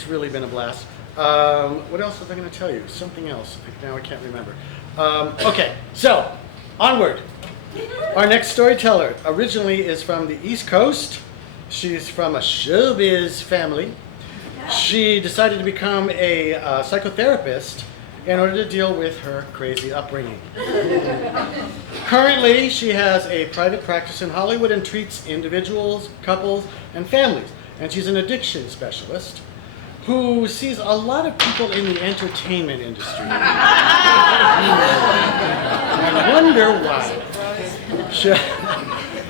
really been a blast. What else was I going to tell you? Something else. Now I can't remember. Okay, so onward. Our next storyteller originally is from the East Coast. She's from a showbiz family. She decided to become a psychotherapist in order to deal with her crazy upbringing. Currently, she has a private practice in Hollywood and treats individuals, couples, and families. And she's an addiction specialist who sees a lot of people in the entertainment industry. I wonder why.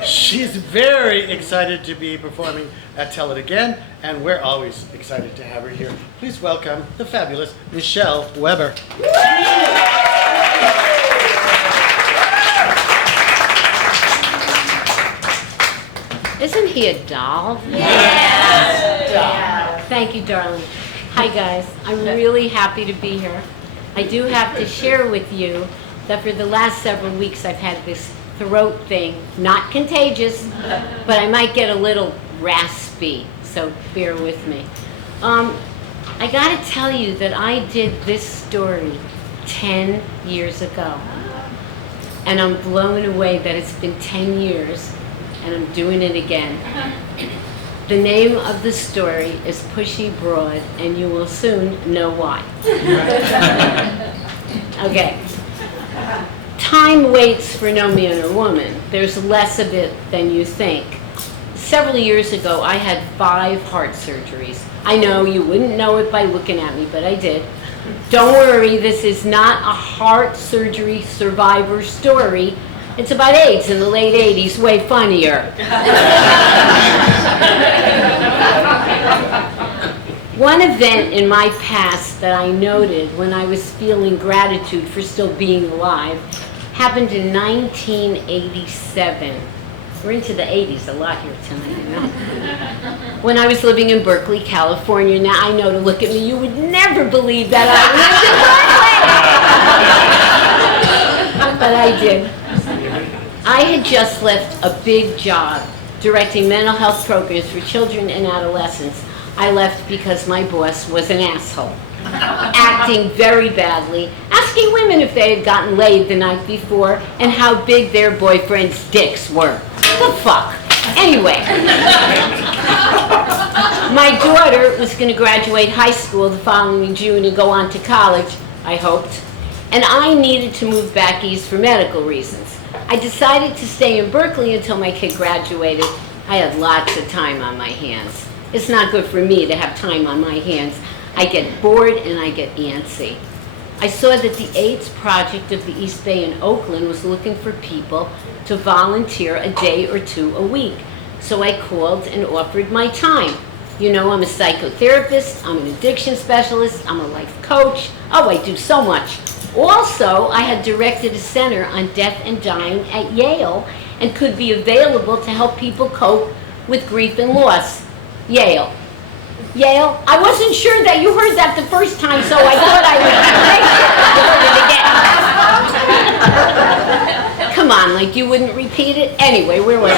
She's very excited to be performing at Tell It Again, and we're always excited to have her here. Please welcome the fabulous Michelle Weber. Isn't he a doll? Yes! Thank you, darling. Hi, guys. I'm really happy to be here. I do have to share with you that for the last several weeks I've had this throat thing, not contagious, but I might get a little raspy, so bear with me. I gotta tell you that I did this story 10 years ago, and I'm blown away that it's been 10 years and I'm doing it again. The name of the story is Pushy Broad, and you will soon know why. Okay. Time waits for no man or woman. There's less of it than you think. Several years ago, I had 5 heart surgeries. I know you wouldn't know it by looking at me, but I did. Don't worry, this is not a heart surgery survivor story. It's about AIDS in the late 80s, way funnier. One event in my past that I noted when I was feeling gratitude for still being alive happened in 1987. We're into the 80s a lot here tonight, you know? When I was living in Berkeley, California. Now, I know to look at me, you would never believe that I lived in Berkeley! But I did. I had just left a big job directing mental health programs for children and adolescents. I left because my boss was an asshole, acting very badly, asking women if they had gotten laid the night before and how big their boyfriends' dicks were. The fuck? Anyway, my daughter was going to graduate high school the following June and go on to college, I hoped, and I needed to move back east for medical reasons. I decided to stay in Berkeley until my kid graduated. I had lots of time on my hands. It's not good for me to have time on my hands. I get bored and I get antsy. I saw that the AIDS Project of the East Bay in Oakland was looking for people to volunteer a day or two a week. So I called and offered my time. You know, I'm a psychotherapist, I'm an addiction specialist, I'm a life coach. Oh, I do so much. Also, I had directed a center on death and dying at Yale and could be available to help people cope with grief and loss. Yale. Yale? I wasn't sure that you heard that the first time, so I thought I would make sure you heard it again. Come on, like you wouldn't repeat it? Anyway, where was I?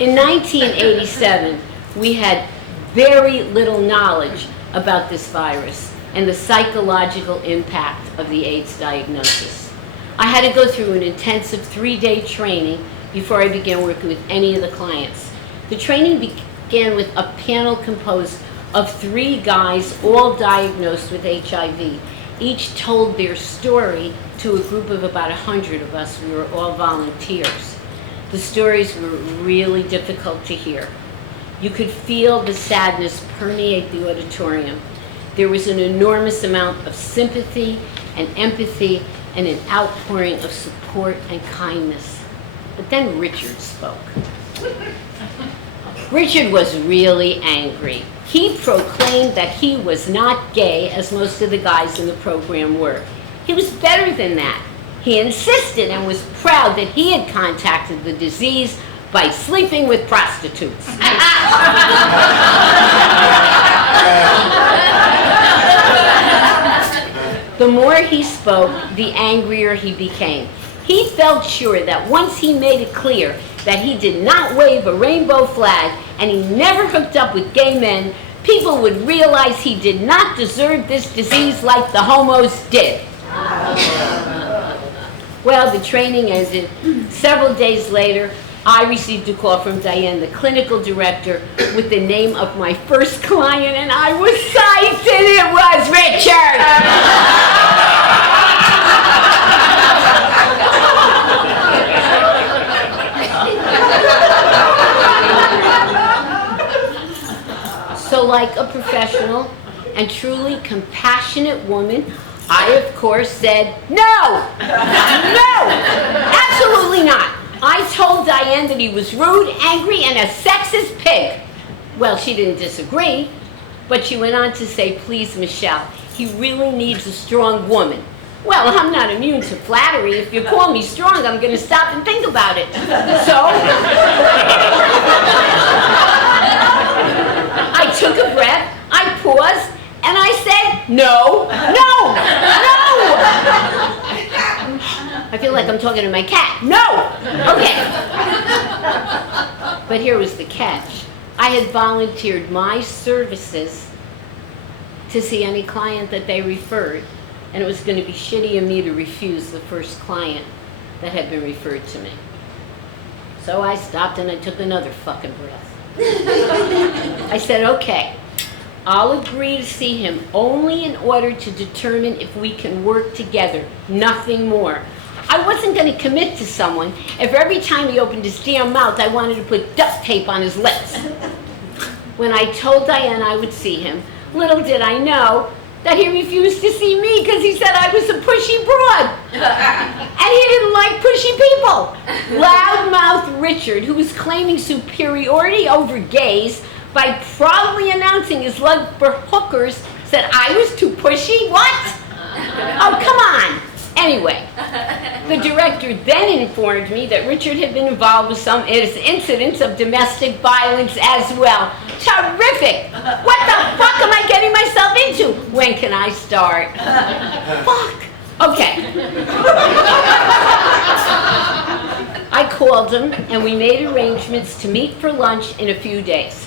Okay. In 1987, we had very little knowledge about this virus and the psychological impact of the AIDS diagnosis. I had to go through an intensive 3-day training before I began working with any of the clients. The training began with a panel composed of 3 guys, all diagnosed with HIV. Each told their story to a group of about 100 of us. We were all volunteers. The stories were really difficult to hear. You could feel the sadness permeate the auditorium. There was an enormous amount of sympathy and empathy and an outpouring of support and kindness. But then Richard spoke. Richard was really angry. He proclaimed that he was not gay, as most of the guys in the program were. He was better than that. He insisted and was proud that he had contacted the disease by sleeping with prostitutes. The more he spoke, the angrier he became. He felt sure that once he made it clear that he did not wave a rainbow flag and he never hooked up with gay men, people would realize he did not deserve this disease like the homos did. Well, the training ended. Several days later, I received a call from Diane, the clinical director, with the name of my first client, and I was psyched, and it was Richard! So like a professional and truly compassionate woman, I, of course, said, no! No! Absolutely not! I told Diane that he was rude, angry, and a sexist pig. Well, she didn't disagree, but she went on to say, please, Michelle, he really needs a strong woman. Well, I'm not immune to flattery. If you call me strong, I'm going to stop and think about it. So, I took a breath, I paused, and I said, no, no, no! I feel like I'm talking to my cat. No! Okay. But here was the catch. I had volunteered my services to see any client that they referred, and it was going to be shitty of me to refuse the first client that had been referred to me. So I stopped and I took another fucking breath. I said, okay, I'll agree to see him only in order to determine if we can work together, nothing more. I wasn't going to commit to someone if every time he opened his damn mouth I wanted to put duct tape on his lips. When I told Diane I would see him, little did I know that he refused to see me because he said I was a pushy broad. And he didn't like pushy people. Loud loudmouth Richard, who was claiming superiority over gays by proudly announcing his love for hookers, said I was too pushy? What? Oh, come on. Anyway, the director then informed me that Richard had been involved with some incidents of domestic violence as well. Terrific! What the fuck am I getting myself into? When can I start? Fuck. Okay. I called him and we made arrangements to meet for lunch in a few days.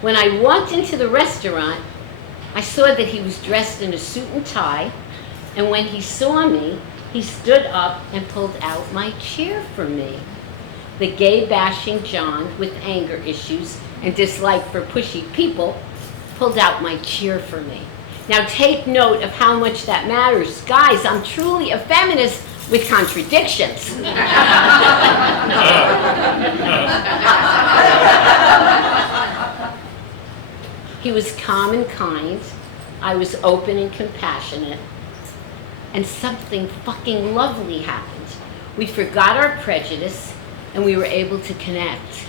When I walked into the restaurant, I saw that he was dressed in a suit and tie, and when he saw me, he stood up and pulled out my chair for me. The gay-bashing John with anger issues and dislike for pushy people pulled out my chair for me. Now take note of how much that matters. Guys, I'm truly a feminist with contradictions. He was calm and kind. I was open and compassionate. And something fucking lovely happened. We forgot our prejudice and we were able to connect.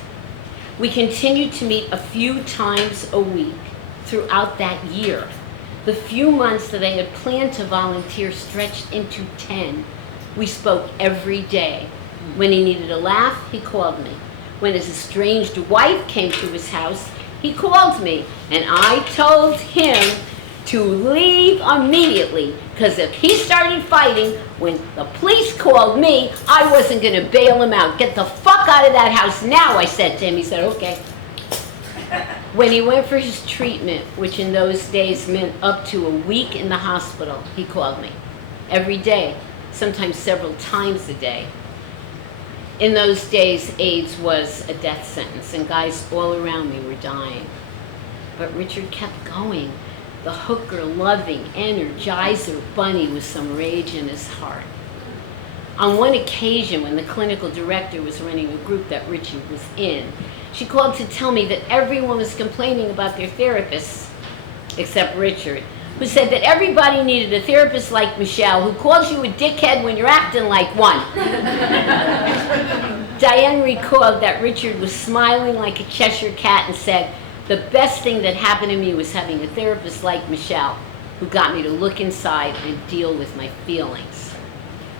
We continued to meet a few times a week throughout that year. The few months that I had planned to volunteer stretched into 10. We spoke every day. When he needed a laugh, he called me. When his estranged wife came to his house, he called me, and I told him to leave immediately, because if he started fighting, when the police called me, I wasn't going to bail him out. Get the fuck out of that house now, I said to him. He said, okay. When he went for his treatment, which in those days meant up to a week in the hospital, he called me every day, sometimes several times a day. In those days, AIDS was a death sentence, and guys all around me were dying. But Richard kept going. The hooker-loving Energizer bunny with some rage in his heart. On one occasion, when the clinical director was running a group that Richard was in, she called to tell me that everyone was complaining about their therapists, except Richard, who said that everybody needed a therapist like Michelle, who calls you a dickhead when you're acting like one. Diane recalled that Richard was smiling like a Cheshire cat and said, the best thing that happened to me was having a therapist like Michelle, who got me to look inside and deal with my feelings.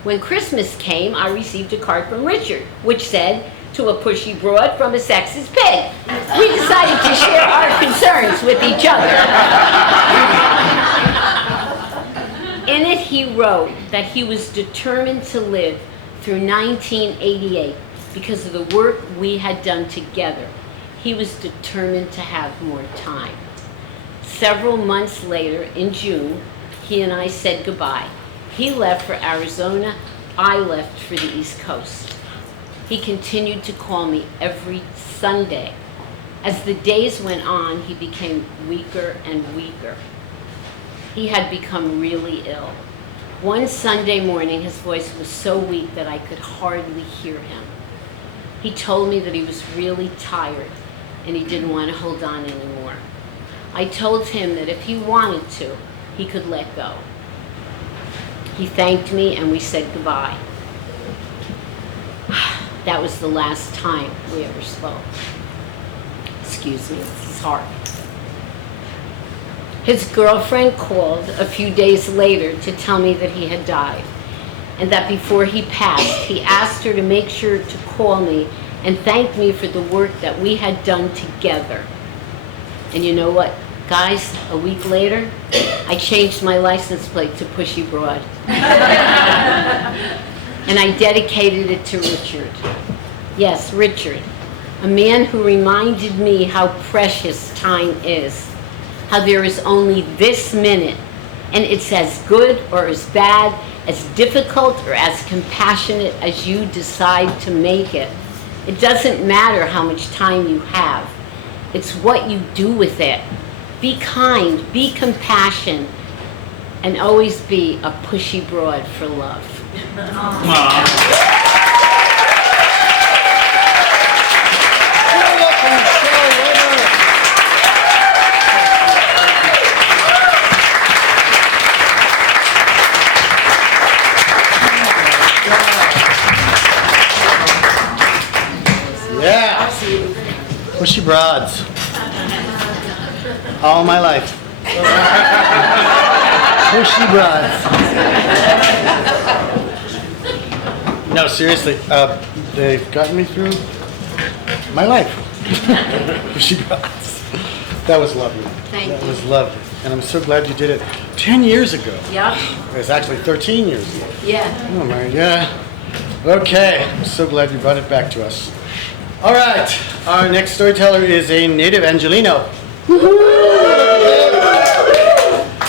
When Christmas came, I received a card from Richard, which said, to a pushy broad from a sexist pig. We decided to share our concerns with each other. In it, he wrote that he was determined to live through 1988 because of the work we had done together. He was determined to have more time. Several months later, in June, he and I said goodbye. He left for Arizona, I left for the East Coast. He continued to call me every Sunday. As the days went on, he became weaker and weaker. He had become really ill. One Sunday morning, his voice was so weak that I could hardly hear him. He told me that he was really tired and he didn't want to hold on anymore. I told him that if he wanted to, he could let go. He thanked me and we said goodbye. That was the last time we ever spoke. Excuse me, this is hard. His girlfriend called a few days later to tell me that he had died, and that before he passed, he asked her to make sure to call me and thank me for the work that we had done together. And you know what, guys? A week later, I changed my license plate to Pushy Broad. And I dedicated it to Richard. Yes, Richard, a man who reminded me how precious time is, how there is only this minute, and it's as good or as bad, as difficult or as compassionate as you decide to make it. It doesn't matter how much time you have. It's what you do with it. Be kind, be compassionate, and always be a pushy broad for love. Bushy Broads. All my life. Bushy Broads. No, seriously, they've gotten me through my life. Bushy Broads. That was lovely. Thank That you. was lovely. And I'm so glad you did it 10 years ago. Yep. It was actually 13 years ago. Yeah. Oh my, yeah. Okay, I'm so glad you brought it back to us. All right, our next storyteller is a native Angelino.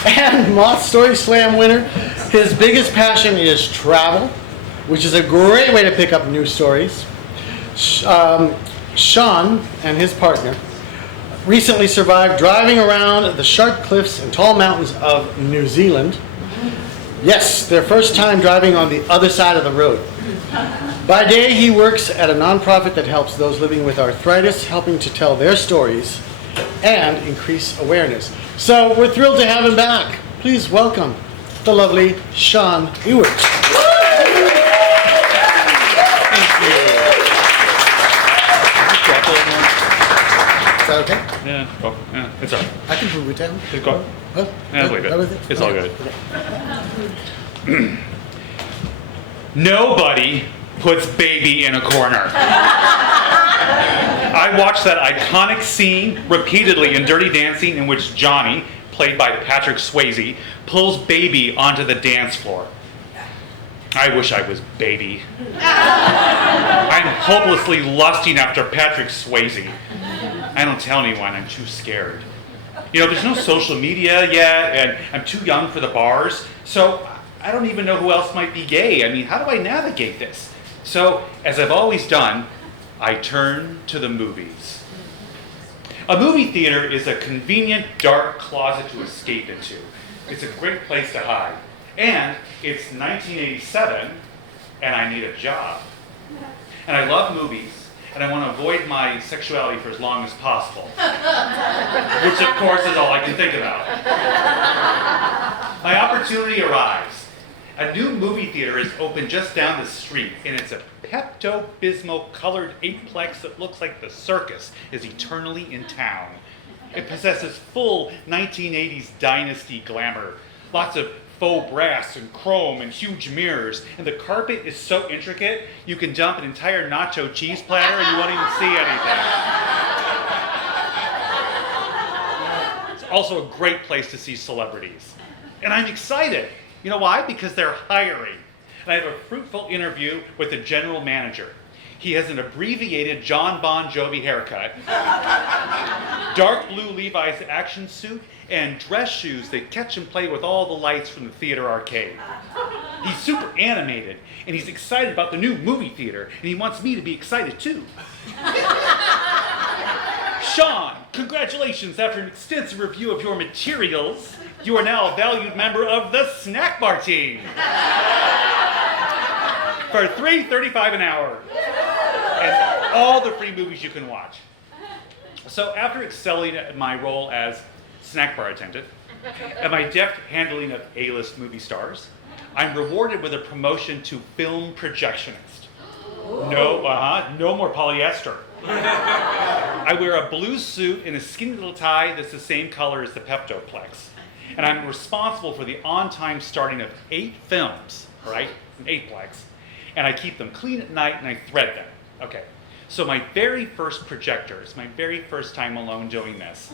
And Moth Story Slam winner. His biggest passion is travel, which is a great way to pick up new stories. Sean and his partner recently survived driving around the sharp cliffs and tall mountains of New Zealand. Yes, their first time driving on the other side of the road. By day, he works at a nonprofit that helps those living with arthritis, helping to tell their stories and increase awareness. So we're thrilled to have him back. Please welcome the lovely Sean Ewart. Is that okay? Yeah, well, yeah, it's all right. I can move it down. It's go. Oh, Yeah, leave that was it. It's all Okay. good. Nobody puts baby in a corner. I watched that iconic scene repeatedly in Dirty Dancing in which Johnny, played by Patrick Swayze, pulls baby onto the dance floor. I wish I was baby. I'm hopelessly lusting after Patrick Swayze. I don't tell anyone, I'm too scared. You know, there's no social media yet, and I'm too young for the bars, so I don't even know who else might be gay. I mean, how do I navigate this? So, as I've always done, I turn to the movies. A movie theater is a convenient, dark closet to escape into. It's a great place to hide. And it's 1987, and I need a job. And I love movies, and I want to avoid my sexuality for as long as possible. Which, of course, is all I can think about. My opportunity arrives. A new movie theater is open just down the street, and it's a Pepto-Bismol colored eightplex that looks like the circus is eternally in town. It possesses full 1980s dynasty glamour. Lots of faux brass and chrome and huge mirrors, and the carpet is so intricate you can dump an entire nacho cheese platter and you won't even see anything. It's also a great place to see celebrities. And I'm excited. You know why? Because they're hiring. And I have a fruitful interview with the general manager. He has an abbreviated John Bon Jovi haircut, dark blue Levi's action suit, and dress shoes that catch and play with all the lights from the theater arcade. He's super animated, and he's excited about the new movie theater, and he wants me to be excited too. Sean, congratulations. After an extensive review of your materials, you are now a valued member of the Snack Bar team. For $3.35 an hour. And all the free movies you can watch. So after excelling at my role as snack bar attendant and my deft handling of A-list movie stars, I'm rewarded with a promotion to film projectionist. No more polyester. I wear a blue suit and a skinny little tie that's the same color as the Pepto-Plex. And I'm responsible for the on-time starting of 8 films, right? An 8-plex. And I keep them clean at night and I thread them. Okay, so my very first projector, it's my very first time alone doing this.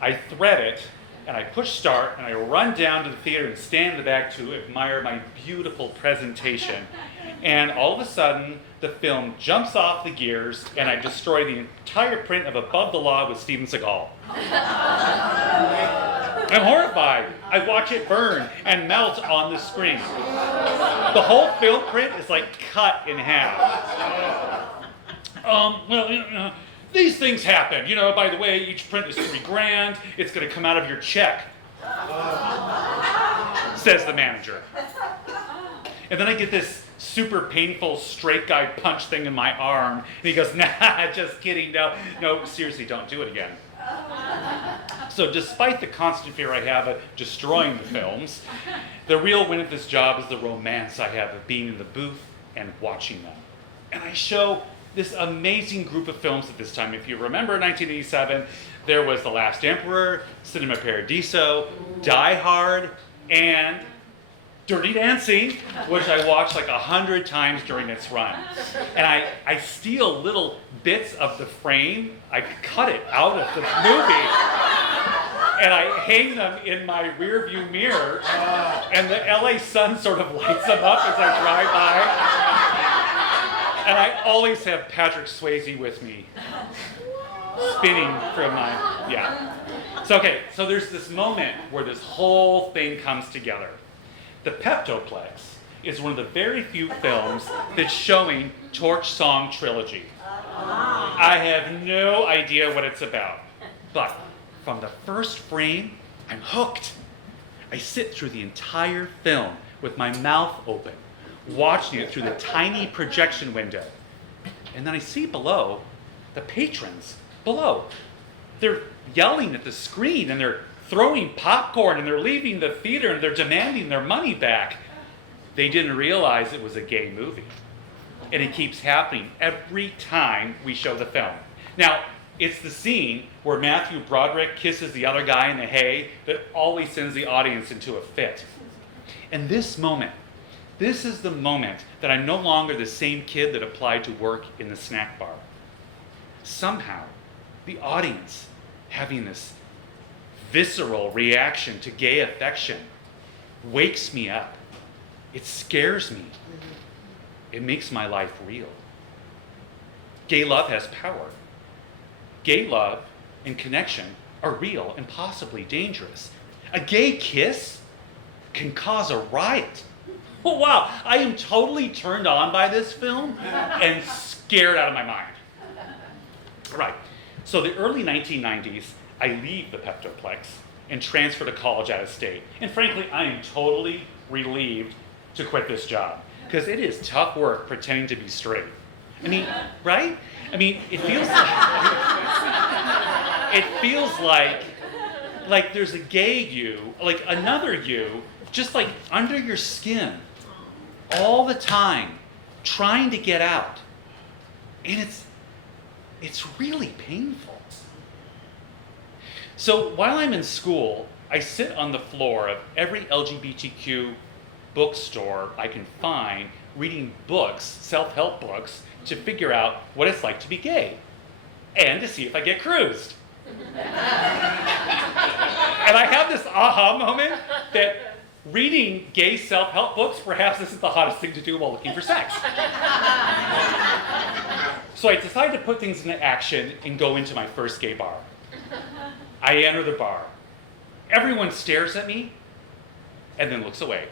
I thread it and I push start and I run down to the theater and stand in the back to admire my beautiful presentation. And all of a sudden, the film jumps off the gears and I destroy the entire print of Above the Law with Steven Seagal. I'm horrified. I watch it burn and melt on the screen. The whole film print is like cut in half. These things happen. You know, by the way, each print is $3,000. It's going to come out of your check, says the manager. And then I get this super painful straight guy punch thing in my arm. And he goes, nah, just kidding. No, seriously, don't do it again. So despite the constant fear I have of destroying the films, the real win at this job is the romance I have of being in the booth and watching them. And I show this amazing group of films at this time. If you remember 1987, there was The Last Emperor, Cinema Paradiso, Die Hard, and Dirty Dancing, which I watched like 100 times during its run. And I steal little bits of the frame, I cut it out of the movie, and I hang them in my rear view mirror, and the LA sun sort of lights them up as I drive by. And I always have Patrick Swayze with me, spinning from my, yeah. So okay, so there's this moment where this whole thing comes together. The Peptoplex is one of the very few films that's showing Torch Song Trilogy. I have no idea what it's about, but from the first frame, I'm hooked. I sit through the entire film with my mouth open, watching it through the tiny projection window. And then I see below, the patrons below. They're yelling at the screen and they're throwing popcorn and they're leaving the theater and they're demanding their money back. They didn't realize it was a gay movie. And it keeps happening every time we show the film. Now, it's the scene where Matthew Broderick kisses the other guy in the hay that always sends the audience into a fit. And this moment, this is the moment that I'm no longer the same kid that applied to work in the snack bar. Somehow, the audience having this visceral reaction to gay affection wakes me up. It scares me. It makes my life real. Gay love has power. Gay love and connection are real and possibly dangerous. A gay kiss can cause a riot. Oh wow, I am totally turned on by this film and scared out of my mind. All right, so the early 1990s, I leave the Peptoplex and transfer to college out of state. And frankly, I am totally relieved to quit this job because it is tough work pretending to be straight. I mean, right? I mean, it feels like there's a gay you, like another you, just like under your skin all the time, trying to get out. And it's really painful. So while I'm in school, I sit on the floor of every LGBTQ bookstore I can find, reading books, self-help books, to figure out what it's like to be gay, and to see if I get cruised. And I have this aha moment that reading gay self-help books perhaps isn't the hottest thing to do while looking for sex. So I decide to put things into action and go into my first gay bar. I enter the bar. Everyone stares at me and then looks away.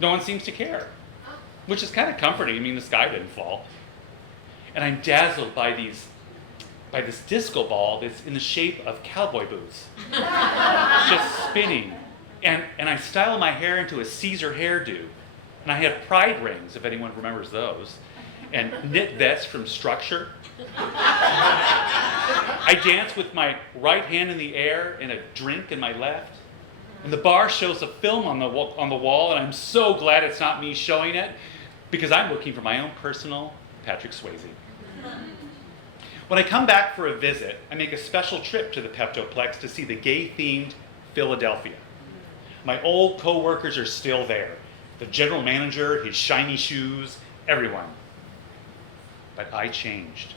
No one seems to care, which is kind of comforting. I mean, the sky didn't fall. And I'm dazzled by this disco ball that's in the shape of cowboy boots, just spinning. And I style my hair into a Caesar hairdo. And I have pride rings, if anyone remembers those, and knit vests from Structure. I dance with my right hand in the air and a drink in my left. And the bar shows a film on the wall, and I'm so glad it's not me showing it, because I'm looking for my own personal Patrick Swayze. When I come back for a visit, I make a special trip to the Peptoplex to see the gay-themed Philadelphia. My old co-workers are still there. The general manager, his shiny shoes, everyone. But I changed.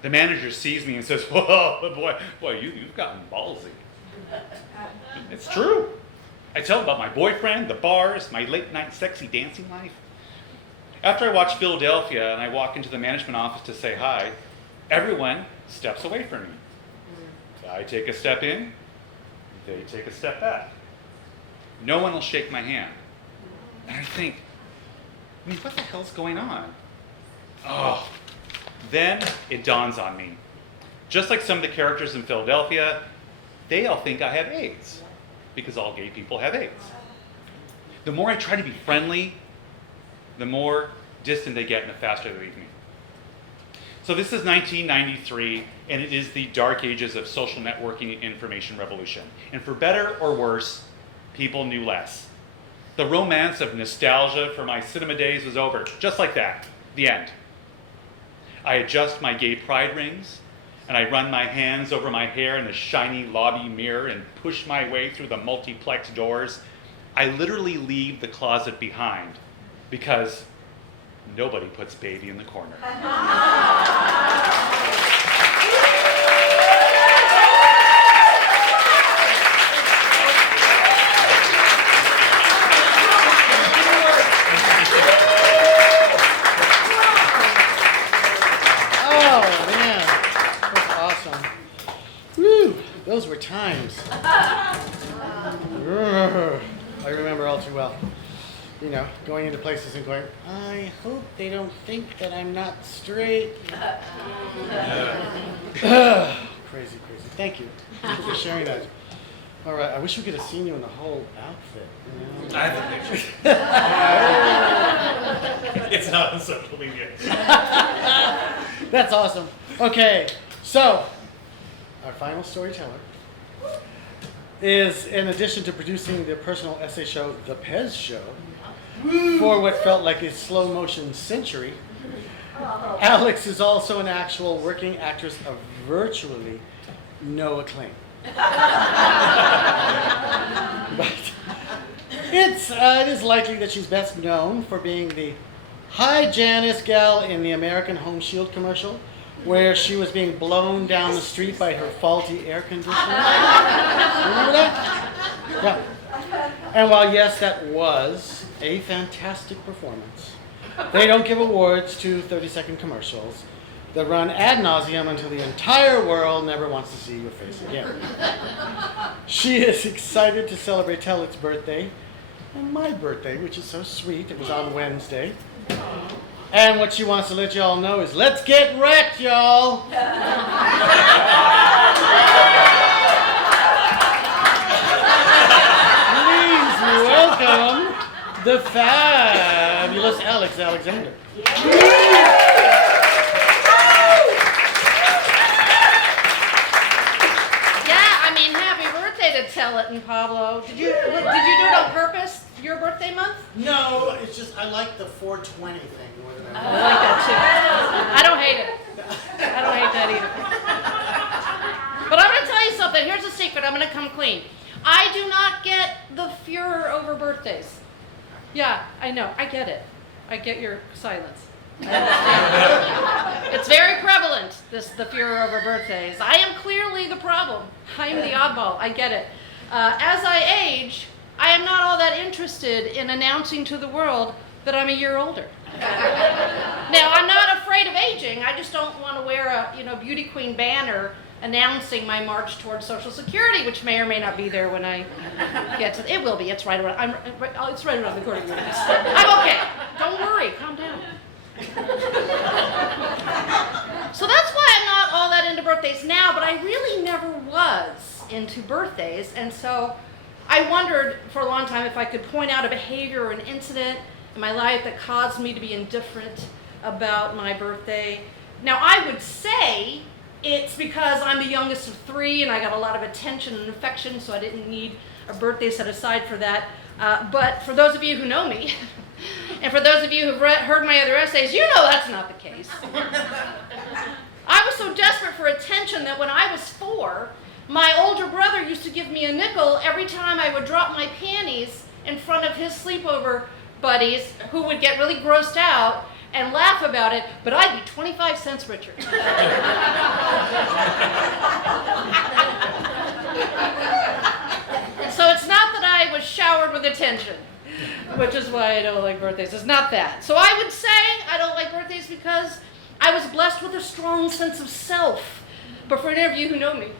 The manager sees me and says, "Whoa, boy, you've gotten ballsy." It's true. I tell him about my boyfriend, the bars, my late-night sexy dancing life. After I watch Philadelphia and I walk into the management office to say hi, everyone steps away from me. I take a step in, they take a step back. No one will shake my hand. And I think, what the hell's going on? Oh, then it dawns on me. Just like some of the characters in Philadelphia, they all think I have AIDS, because all gay people have AIDS. The more I try to be friendly, the more distant they get and the faster they leave me. So this is 1993, and it is the dark ages of social networking and information revolution. And for better or worse, people knew less. The romance of nostalgia for my cinema days was over, just like that, the end. I adjust my gay pride rings, and I run my hands over my hair in the shiny lobby mirror and push my way through the multiplex doors. I literally leave the closet behind because nobody puts baby in the corner. Oh man, that's awesome. Woo, those were times. I remember all too well. You know, going into places and going, I hope they don't think that I'm not straight. Crazy, crazy. Thank you. Thank you for sharing that. All right, I wish we could have seen you in the whole outfit. You know? I have a picture. It's not on social media. That's awesome. Okay, so our final storyteller is, in addition to producing the personal essay show, The Pez Show, for what felt like a slow motion century, Alex is also an actual working actress of virtually no acclaim. But it is likely that she's best known for being the Hi Janice gal in the American Home Shield commercial, where she was being blown down the street by her faulty air conditioner. Remember that? Yeah. And while yes, that was a fantastic performance, they don't give awards to 30-second commercials that run ad nauseum until the entire world never wants to see your face again. She is excited to celebrate Tellet's birthday and my birthday, which is so sweet. It was on Wednesday. And what she wants to let y'all know is, let's get wrecked, y'all! Please welcome the fabulous Alex Alexander. Happy birthday to Tellet and Pablo. Did you do it on purpose? Your birthday month? No, it's just I like the 420 thing more than I like that too. I don't hate it. I don't hate that either. But I'm going to tell you something. Here's a secret. I'm going to come clean. I do not get the furor over birthdays. Yeah, I know. I get it. I get your silence. I understand. It's very prevalent, the furor over birthdays. I am clearly the problem. I am the oddball. I get it. As I age, I am not all that interested in announcing to the world that I'm a year older. Now, I'm not afraid of aging. I just don't want to wear a beauty queen banner announcing my march towards Social Security, which may or may not be there when I get to. It will be. It's right around. It's right around the corner. I'm okay. Don't worry. Calm down. So that's why I'm not all that into birthdays now, but I really never was into birthdays, and so I wondered for a long time if I could point out a behavior or an incident in my life that caused me to be indifferent about my birthday. Now, I would say it's because I'm the youngest of three and I got a lot of attention and affection, so I didn't need a birthday set aside for that. But for those of you who know me, and for those of you who've heard my other essays, you know that's not the case. I was so desperate for attention that when I was 4, my older brother used to give me a nickel every time I would drop my panties in front of his sleepover buddies who would get really grossed out and laugh about it, but I'd be 25 cents richer. So it's not that I was showered with attention, which is why I don't like birthdays. It's not that. So I would say I don't like birthdays because I was blessed with a strong sense of self. But for any of you who know me,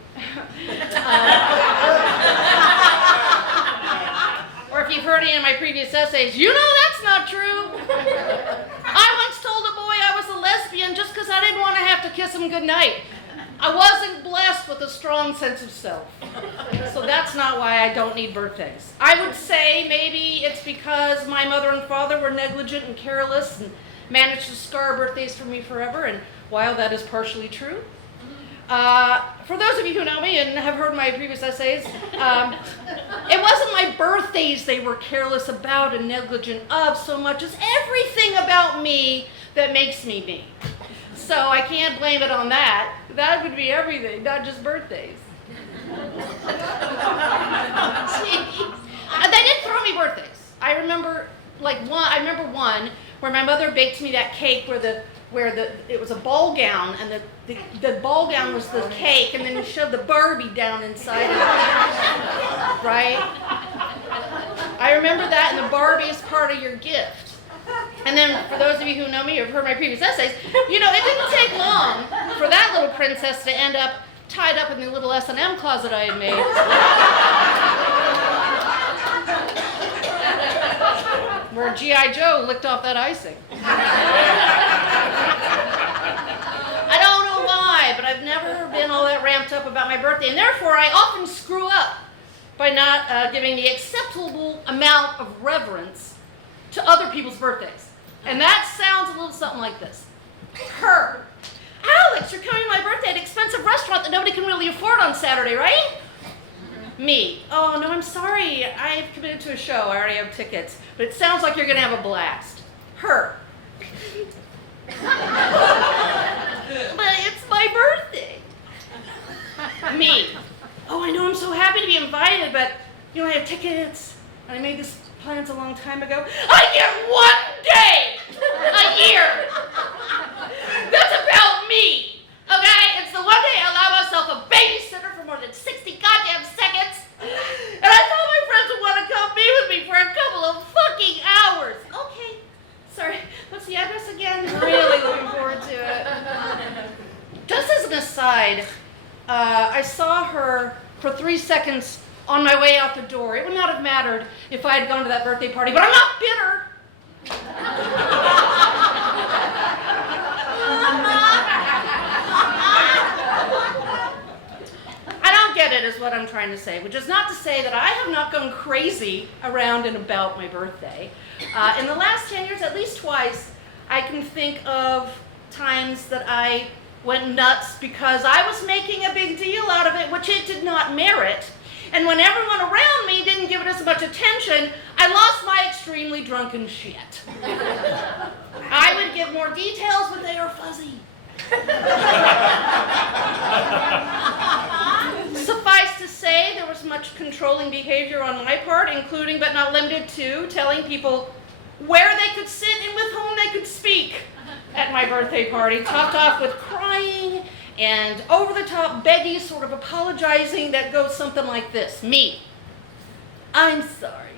or if you've heard any of my previous essays, you know that's not true. I once told a boy I was a lesbian just because I didn't want to have to kiss him goodnight. I wasn't blessed with a strong sense of self. So that's not why I don't need birthdays. I would say maybe it's because my mother and father were negligent and careless and managed to scar birthdays for me forever, and while that is partially true, for those of you who know me and have heard my previous essays, it wasn't my birthdays they were careless about and negligent of so much as everything about me that makes me me. So So I can't blame it on that. That would be everything, not just birthdays. Jeez. They did throw me birthdays. I remember one where my mother baked me that cake where it was a ball gown, and the ball gown was the cake, and then you shoved the Barbie down inside of it. Right? I remember that, and the Barbie is part of your gift. And then, for those of you who know me or have heard my previous essays, you know, it didn't take long for that little princess to end up tied up in the little S&M closet I had made. Where G.I. Joe licked off that icing. I don't know why, but I've never been all that ramped up about my birthday, and therefore I often screw up by not giving the acceptable amount of reverence to other people's birthdays. And that sounds a little something like this. Her. Alex, you're coming to my birthday at an expensive restaurant that nobody can really afford on Saturday, right? Me. Oh, no, I'm sorry. I've committed to a show. I already have tickets. But it sounds like you're going to have a blast. Her. But it's my birthday. Me. Oh, I know, I'm so happy to be invited, but, you know, I have tickets, and I made this plans a long time ago. I get 1 day a year. That's about me, okay? It's the 1 day I allow myself a babysitter for more than 60 goddamn seconds, and I thought my friends would want to come be with me for a couple of fucking hours. Okay, sorry, what's the address again? Really looking forward to it. Just as an aside, I saw her for 3 seconds on my way out the door. It would not have mattered if I had gone to that birthday party, but I'm not bitter. I don't get it is what I'm trying to say, which is not to say that I have not gone crazy around and about my birthday. In the last 10 years, at least twice, I can think of times that I went nuts because I was making a big deal out of it, which it did not merit. And when everyone around me didn't give it as much attention, I lost my extremely drunken shit. I would give more details, but they are fuzzy. Suffice to say, there was much controlling behavior on my part, including but not limited to telling people where they could sit and with whom they could speak at my birthday party, topped off with crying and over-the-top beggy sort of apologizing that goes something like this. Me. I'm sorry.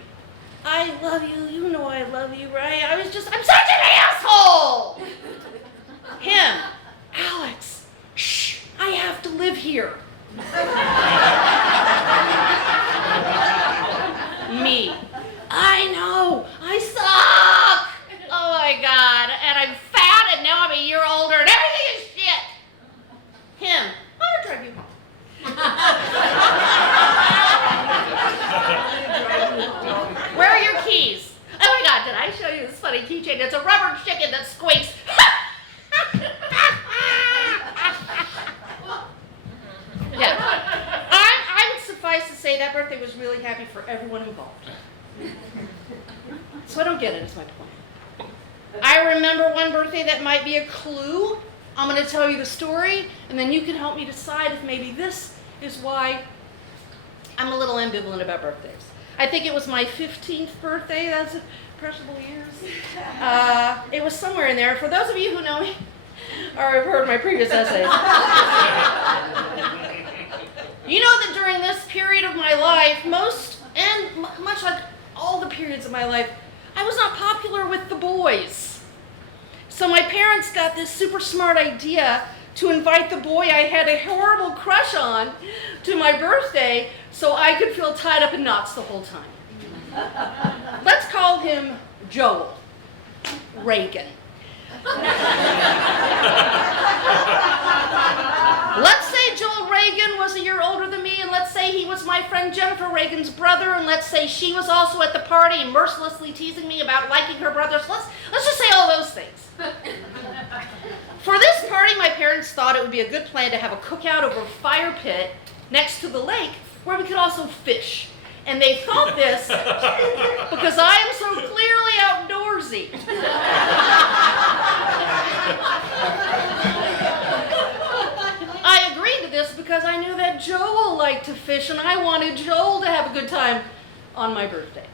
I love you. You know I love you, right? I'm such an asshole! Him. Alex. Shh. I have to live here. Me. I know. I suck. Oh my God. And I'm fat and now I'm a year older and everything is shit. Him. I'm gonna drive you home. Where are your keys? Oh my God, did I show you this funny keychain? It's a rubber chicken that squeaks. Yeah. I would suffice to say that birthday was really happy for everyone involved. So I don't get it, is my point. I remember one birthday that might be a clue. I'm going to tell you the story, and then you can help me decide if maybe this is why I'm a little ambivalent about birthdays. I think it was my 15th birthday. That's impressionable years. It was somewhere in there. For those of you who know me or have heard my previous essays, you know that during this period of my life, much like all the periods of my life, I was not popular with the boys. So my parents got this super smart idea to invite the boy I had a horrible crush on to my birthday so I could feel tied up in knots the whole time. Let's call him Joel Reagan. Let's say Joel Reagan was a year older than me, and let's say he was my friend Jennifer Reagan's brother, and let's say she was also at the party and mercilessly teasing me about liking her brother. So let's just say all those things. For this party, my parents thought it would be a good plan to have a cookout over a fire pit next to the lake where we could also fish. And they thought this because I am so clearly outdoorsy. because I knew that Joel liked to fish and I wanted Joel to have a good time on my birthday.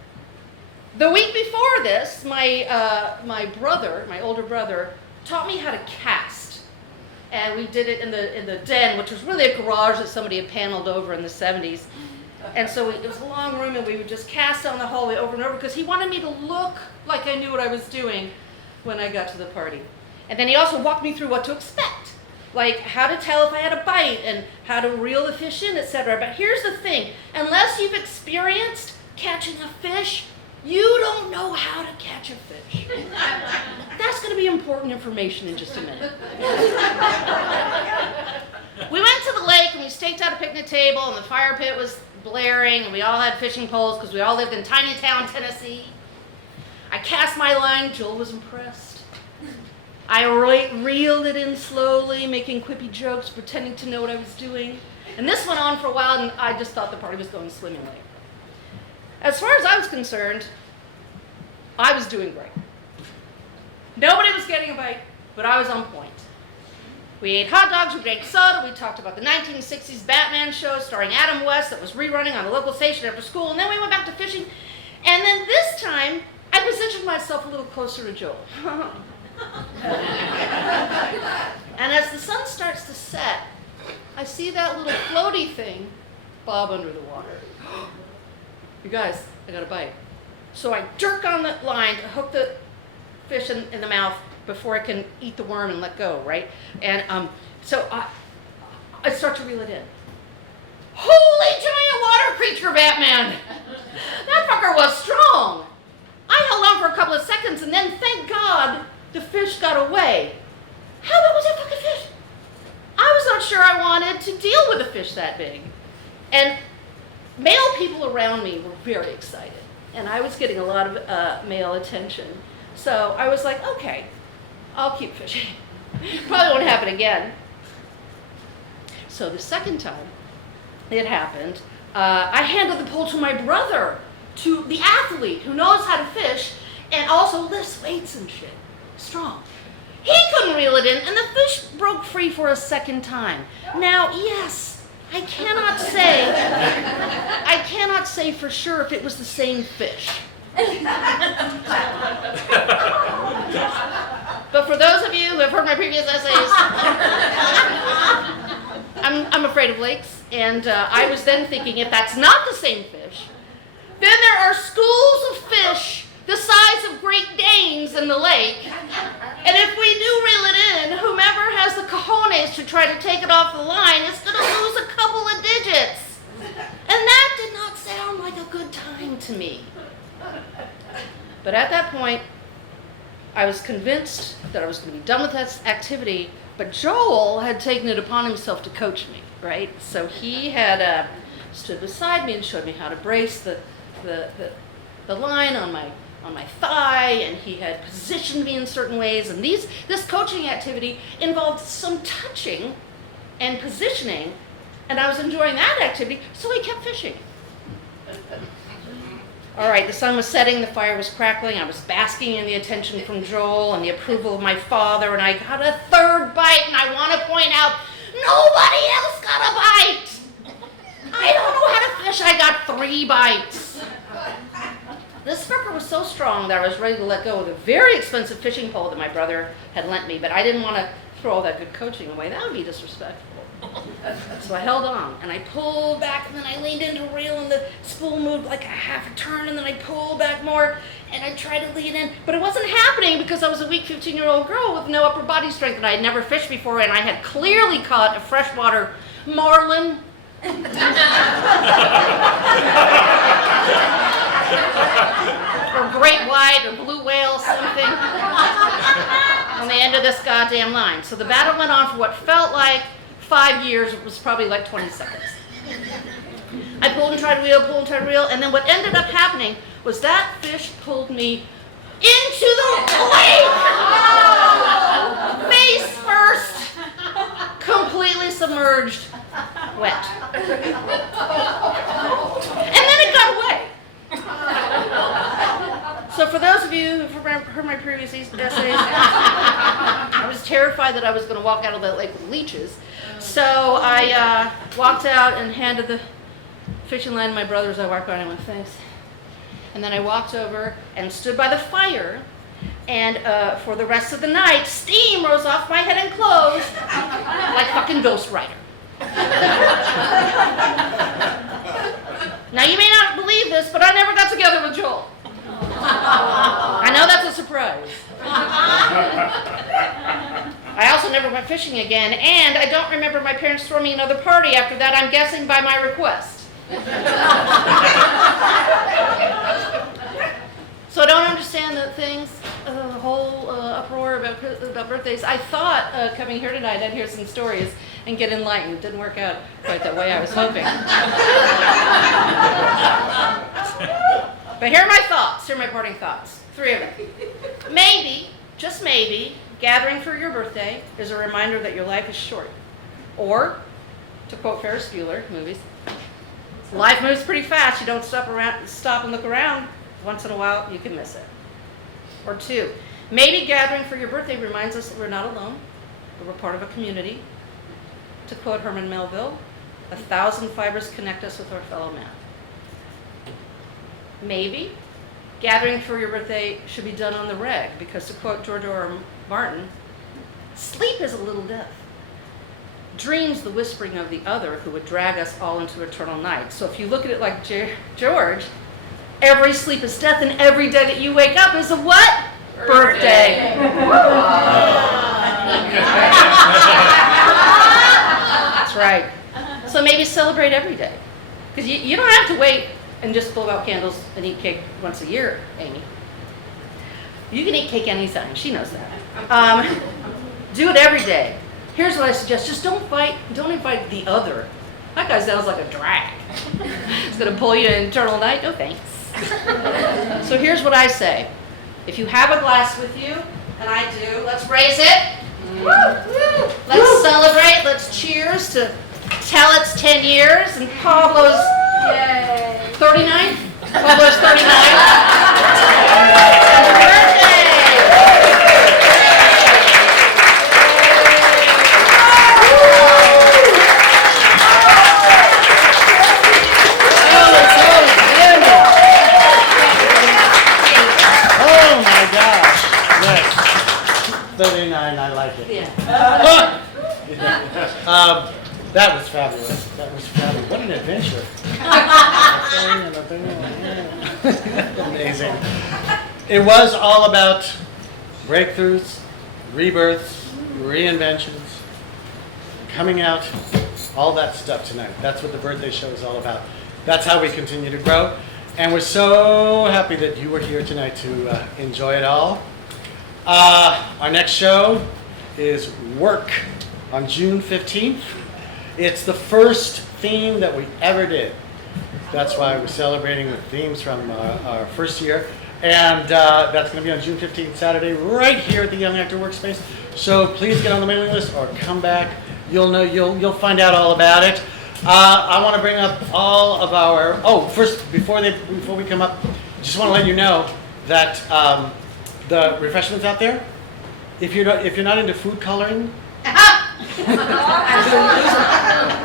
The week before this, my brother, my older brother, taught me how to cast. And we did it in the den, which was really a garage that somebody had paneled over in the 70s. And so it was a long room, and we would just cast down the hallway over and over because he wanted me to look like I knew what I was doing when I got to the party. And then he also walked me through what to expect, like how to tell if I had a bite and how to reel the fish in, etc. But here's the thing, unless you've experienced catching a fish, you don't know how to catch a fish. That's going to be important information in just a minute. We went to the lake and we staked out a picnic table and the fire pit was blaring and we all had fishing poles because we all lived in tiny town Tennessee. I cast my line. Joel was impressed. I reeled it in slowly, making quippy jokes, pretending to know what I was doing. And this went on for a while and I just thought the party was going swimmingly. As far as I was concerned, I was doing great. Nobody was getting a bite, but I was on point. We ate hot dogs, we drank soda, we talked about the 1960s Batman show starring Adam West that was rerunning on a local station after school, and then we went back to fishing. And then this time, I positioned myself a little closer to Joel. And as the sun starts to set, I see that little floaty thing bob under the water. You guys, I got a bite. So I jerk on the line to hook the fish in the mouth before it can eat the worm and let go, right? And so I start to reel it in. Holy giant water creature, Batman! That fucker was strong. I held on for a couple of seconds and then, thank God, the fish got away. How big was that fucking fish? I was not sure I wanted to deal with a fish that big. And male people around me were very excited. And I was getting a lot of male attention. So I was like, okay, I'll keep fishing. Probably won't happen again. So the second time it happened, I handed the pole to my brother, to the athlete who knows how to fish and also lifts weights and shit. Strong. He couldn't reel it in, and the fish broke free for a second time. Now, yes, I cannot say for sure if it was the same fish. But for those of you who have heard my previous essays, I'm afraid of lakes, and I was then thinking, if that's not the same fish, then there are schools of fish the size of Great Danes in the lake, and if we do reel it in, whomever has the cojones to try to take it off the line is going to lose a couple of digits. And that did not sound like a good time to me. But at that point, I was convinced that I was going to be done with that activity, but Joel had taken it upon himself to coach me, right? So he had stood beside me and showed me how to brace the line on my thigh, and he had positioned me in certain ways, and this coaching activity involved some touching and positioning, and I was enjoying that activity, so I kept fishing. All right, the sun was setting, the fire was crackling, I was basking in the attention from Joel and the approval of my father, and I got a third bite, and I want to point out, nobody else got a bite! I don't know how to fish, I got 3 bites. This sucker was so strong that I was ready to let go of the very expensive fishing pole that my brother had lent me, but I didn't want to throw all that good coaching away. That would be disrespectful. So I held on, and I pulled back, and then I leaned into a reel, and the spool moved like a half a turn, and then I pulled back more, and I tried to lean in, but it wasn't happening because I was a weak 15-year-old girl with no upper body strength, and I had never fished before, and I had clearly caught a freshwater marlin. Or great white or blue whale, something, on the end of this goddamn line. So the battle went on for what felt like 5 years. It was probably like 20 seconds. I pulled and tried to reel, pulled and tried to reel, and then what ended up happening was that fish pulled me into the lake! Face first, completely submerged, wet. And then it got away. So for those of you who've heard my previous essays, I was was terrified that I was going to walk out of that lake with leeches. So I walked out and handed the fishing line to my brother as I walked by, and I went, thanks. And then I walked over and stood by the fire, and for the rest of the night, steam rose off my head and clothes like fucking Ghost Rider. Now, you may not believe this, but I never got together with Joel. I know that's a surprise. I also never went fishing again, and I don't remember my parents throwing me another party after that, I'm guessing by my request. So I don't understand the things, the whole uproar about birthdays. I thought coming here tonight I'd hear some stories and get enlightened. It didn't work out quite that way I was hoping. But here are my thoughts. Here are my parting thoughts. 3 of them. Maybe, just maybe, gathering for your birthday is a reminder that your life is short. Or, to quote Ferris Bueller movies, life moves pretty fast. You don't stop and look around. Once in a while, you can miss it. Or 2, maybe gathering for your birthday reminds us that we're not alone, but we're part of a community. To quote Herman Melville, 1,000 fibers connect us with our fellow man. Maybe gathering for your birthday should be done on the reg, because to quote George R.R. Martin, sleep is a little death. Dreams the whispering of the other who would drag us all into eternal night. So if you look at it like George, every sleep is death, and every day that you wake up is a what? Birthday. That's right. So maybe celebrate every day. Because you don't have to wait and just blow out candles and eat cake once a year, Amy. You can eat cake anytime. She knows that. Do it every day. Here's what I suggest. Just don't invite the other. That guy sounds like a drag. He's going to pull you in eternal night. No thanks. So here's what I say. If you have a glass with you, and I do, let's raise it. Let's celebrate. Let's cheers to Tallett's 10 years and Pablo's 39. Pablo's 39. Happy birthday. Oh my gosh. Yes. 39, I like it. Yeah. That was fabulous. That was fabulous. What an adventure. Amazing. It was all about breakthroughs, rebirths, reinventions, coming out, all that stuff tonight. That's what the birthday show is all about. That's how we continue to grow. And we're so happy that you were here tonight to enjoy it all. Our next show is Work on June 15th. It's the first theme that we ever did. That's why we're celebrating with themes from our first year. And that's going to be on June 15th, Saturday, right here at the Young Actor Workspace. So please get on the mailing list or come back. You'll find out all about it. I want to bring up all of our. First, before we come up, just want to let you know that the refreshments out there. If you're not into food coloring.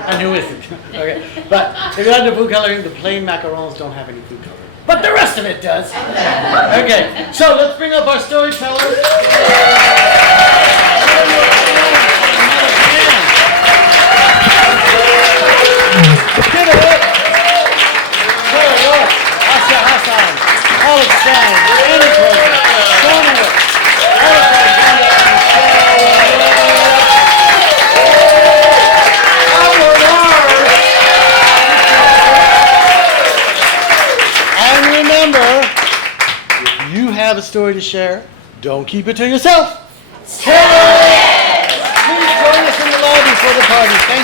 And who isn't? Okay, but if you're not into food coloring, the plain macarons don't have any food coloring, but the rest of it does. Okay, so let's bring up our storytellers. Give it up. Sarah York, Asha Hassan, Alex Stein, Annie Closer, Sonia, and remember, if you have a story to share, don't keep it to yourself. Tell it! Please join us in the lobby for the party. Thank you.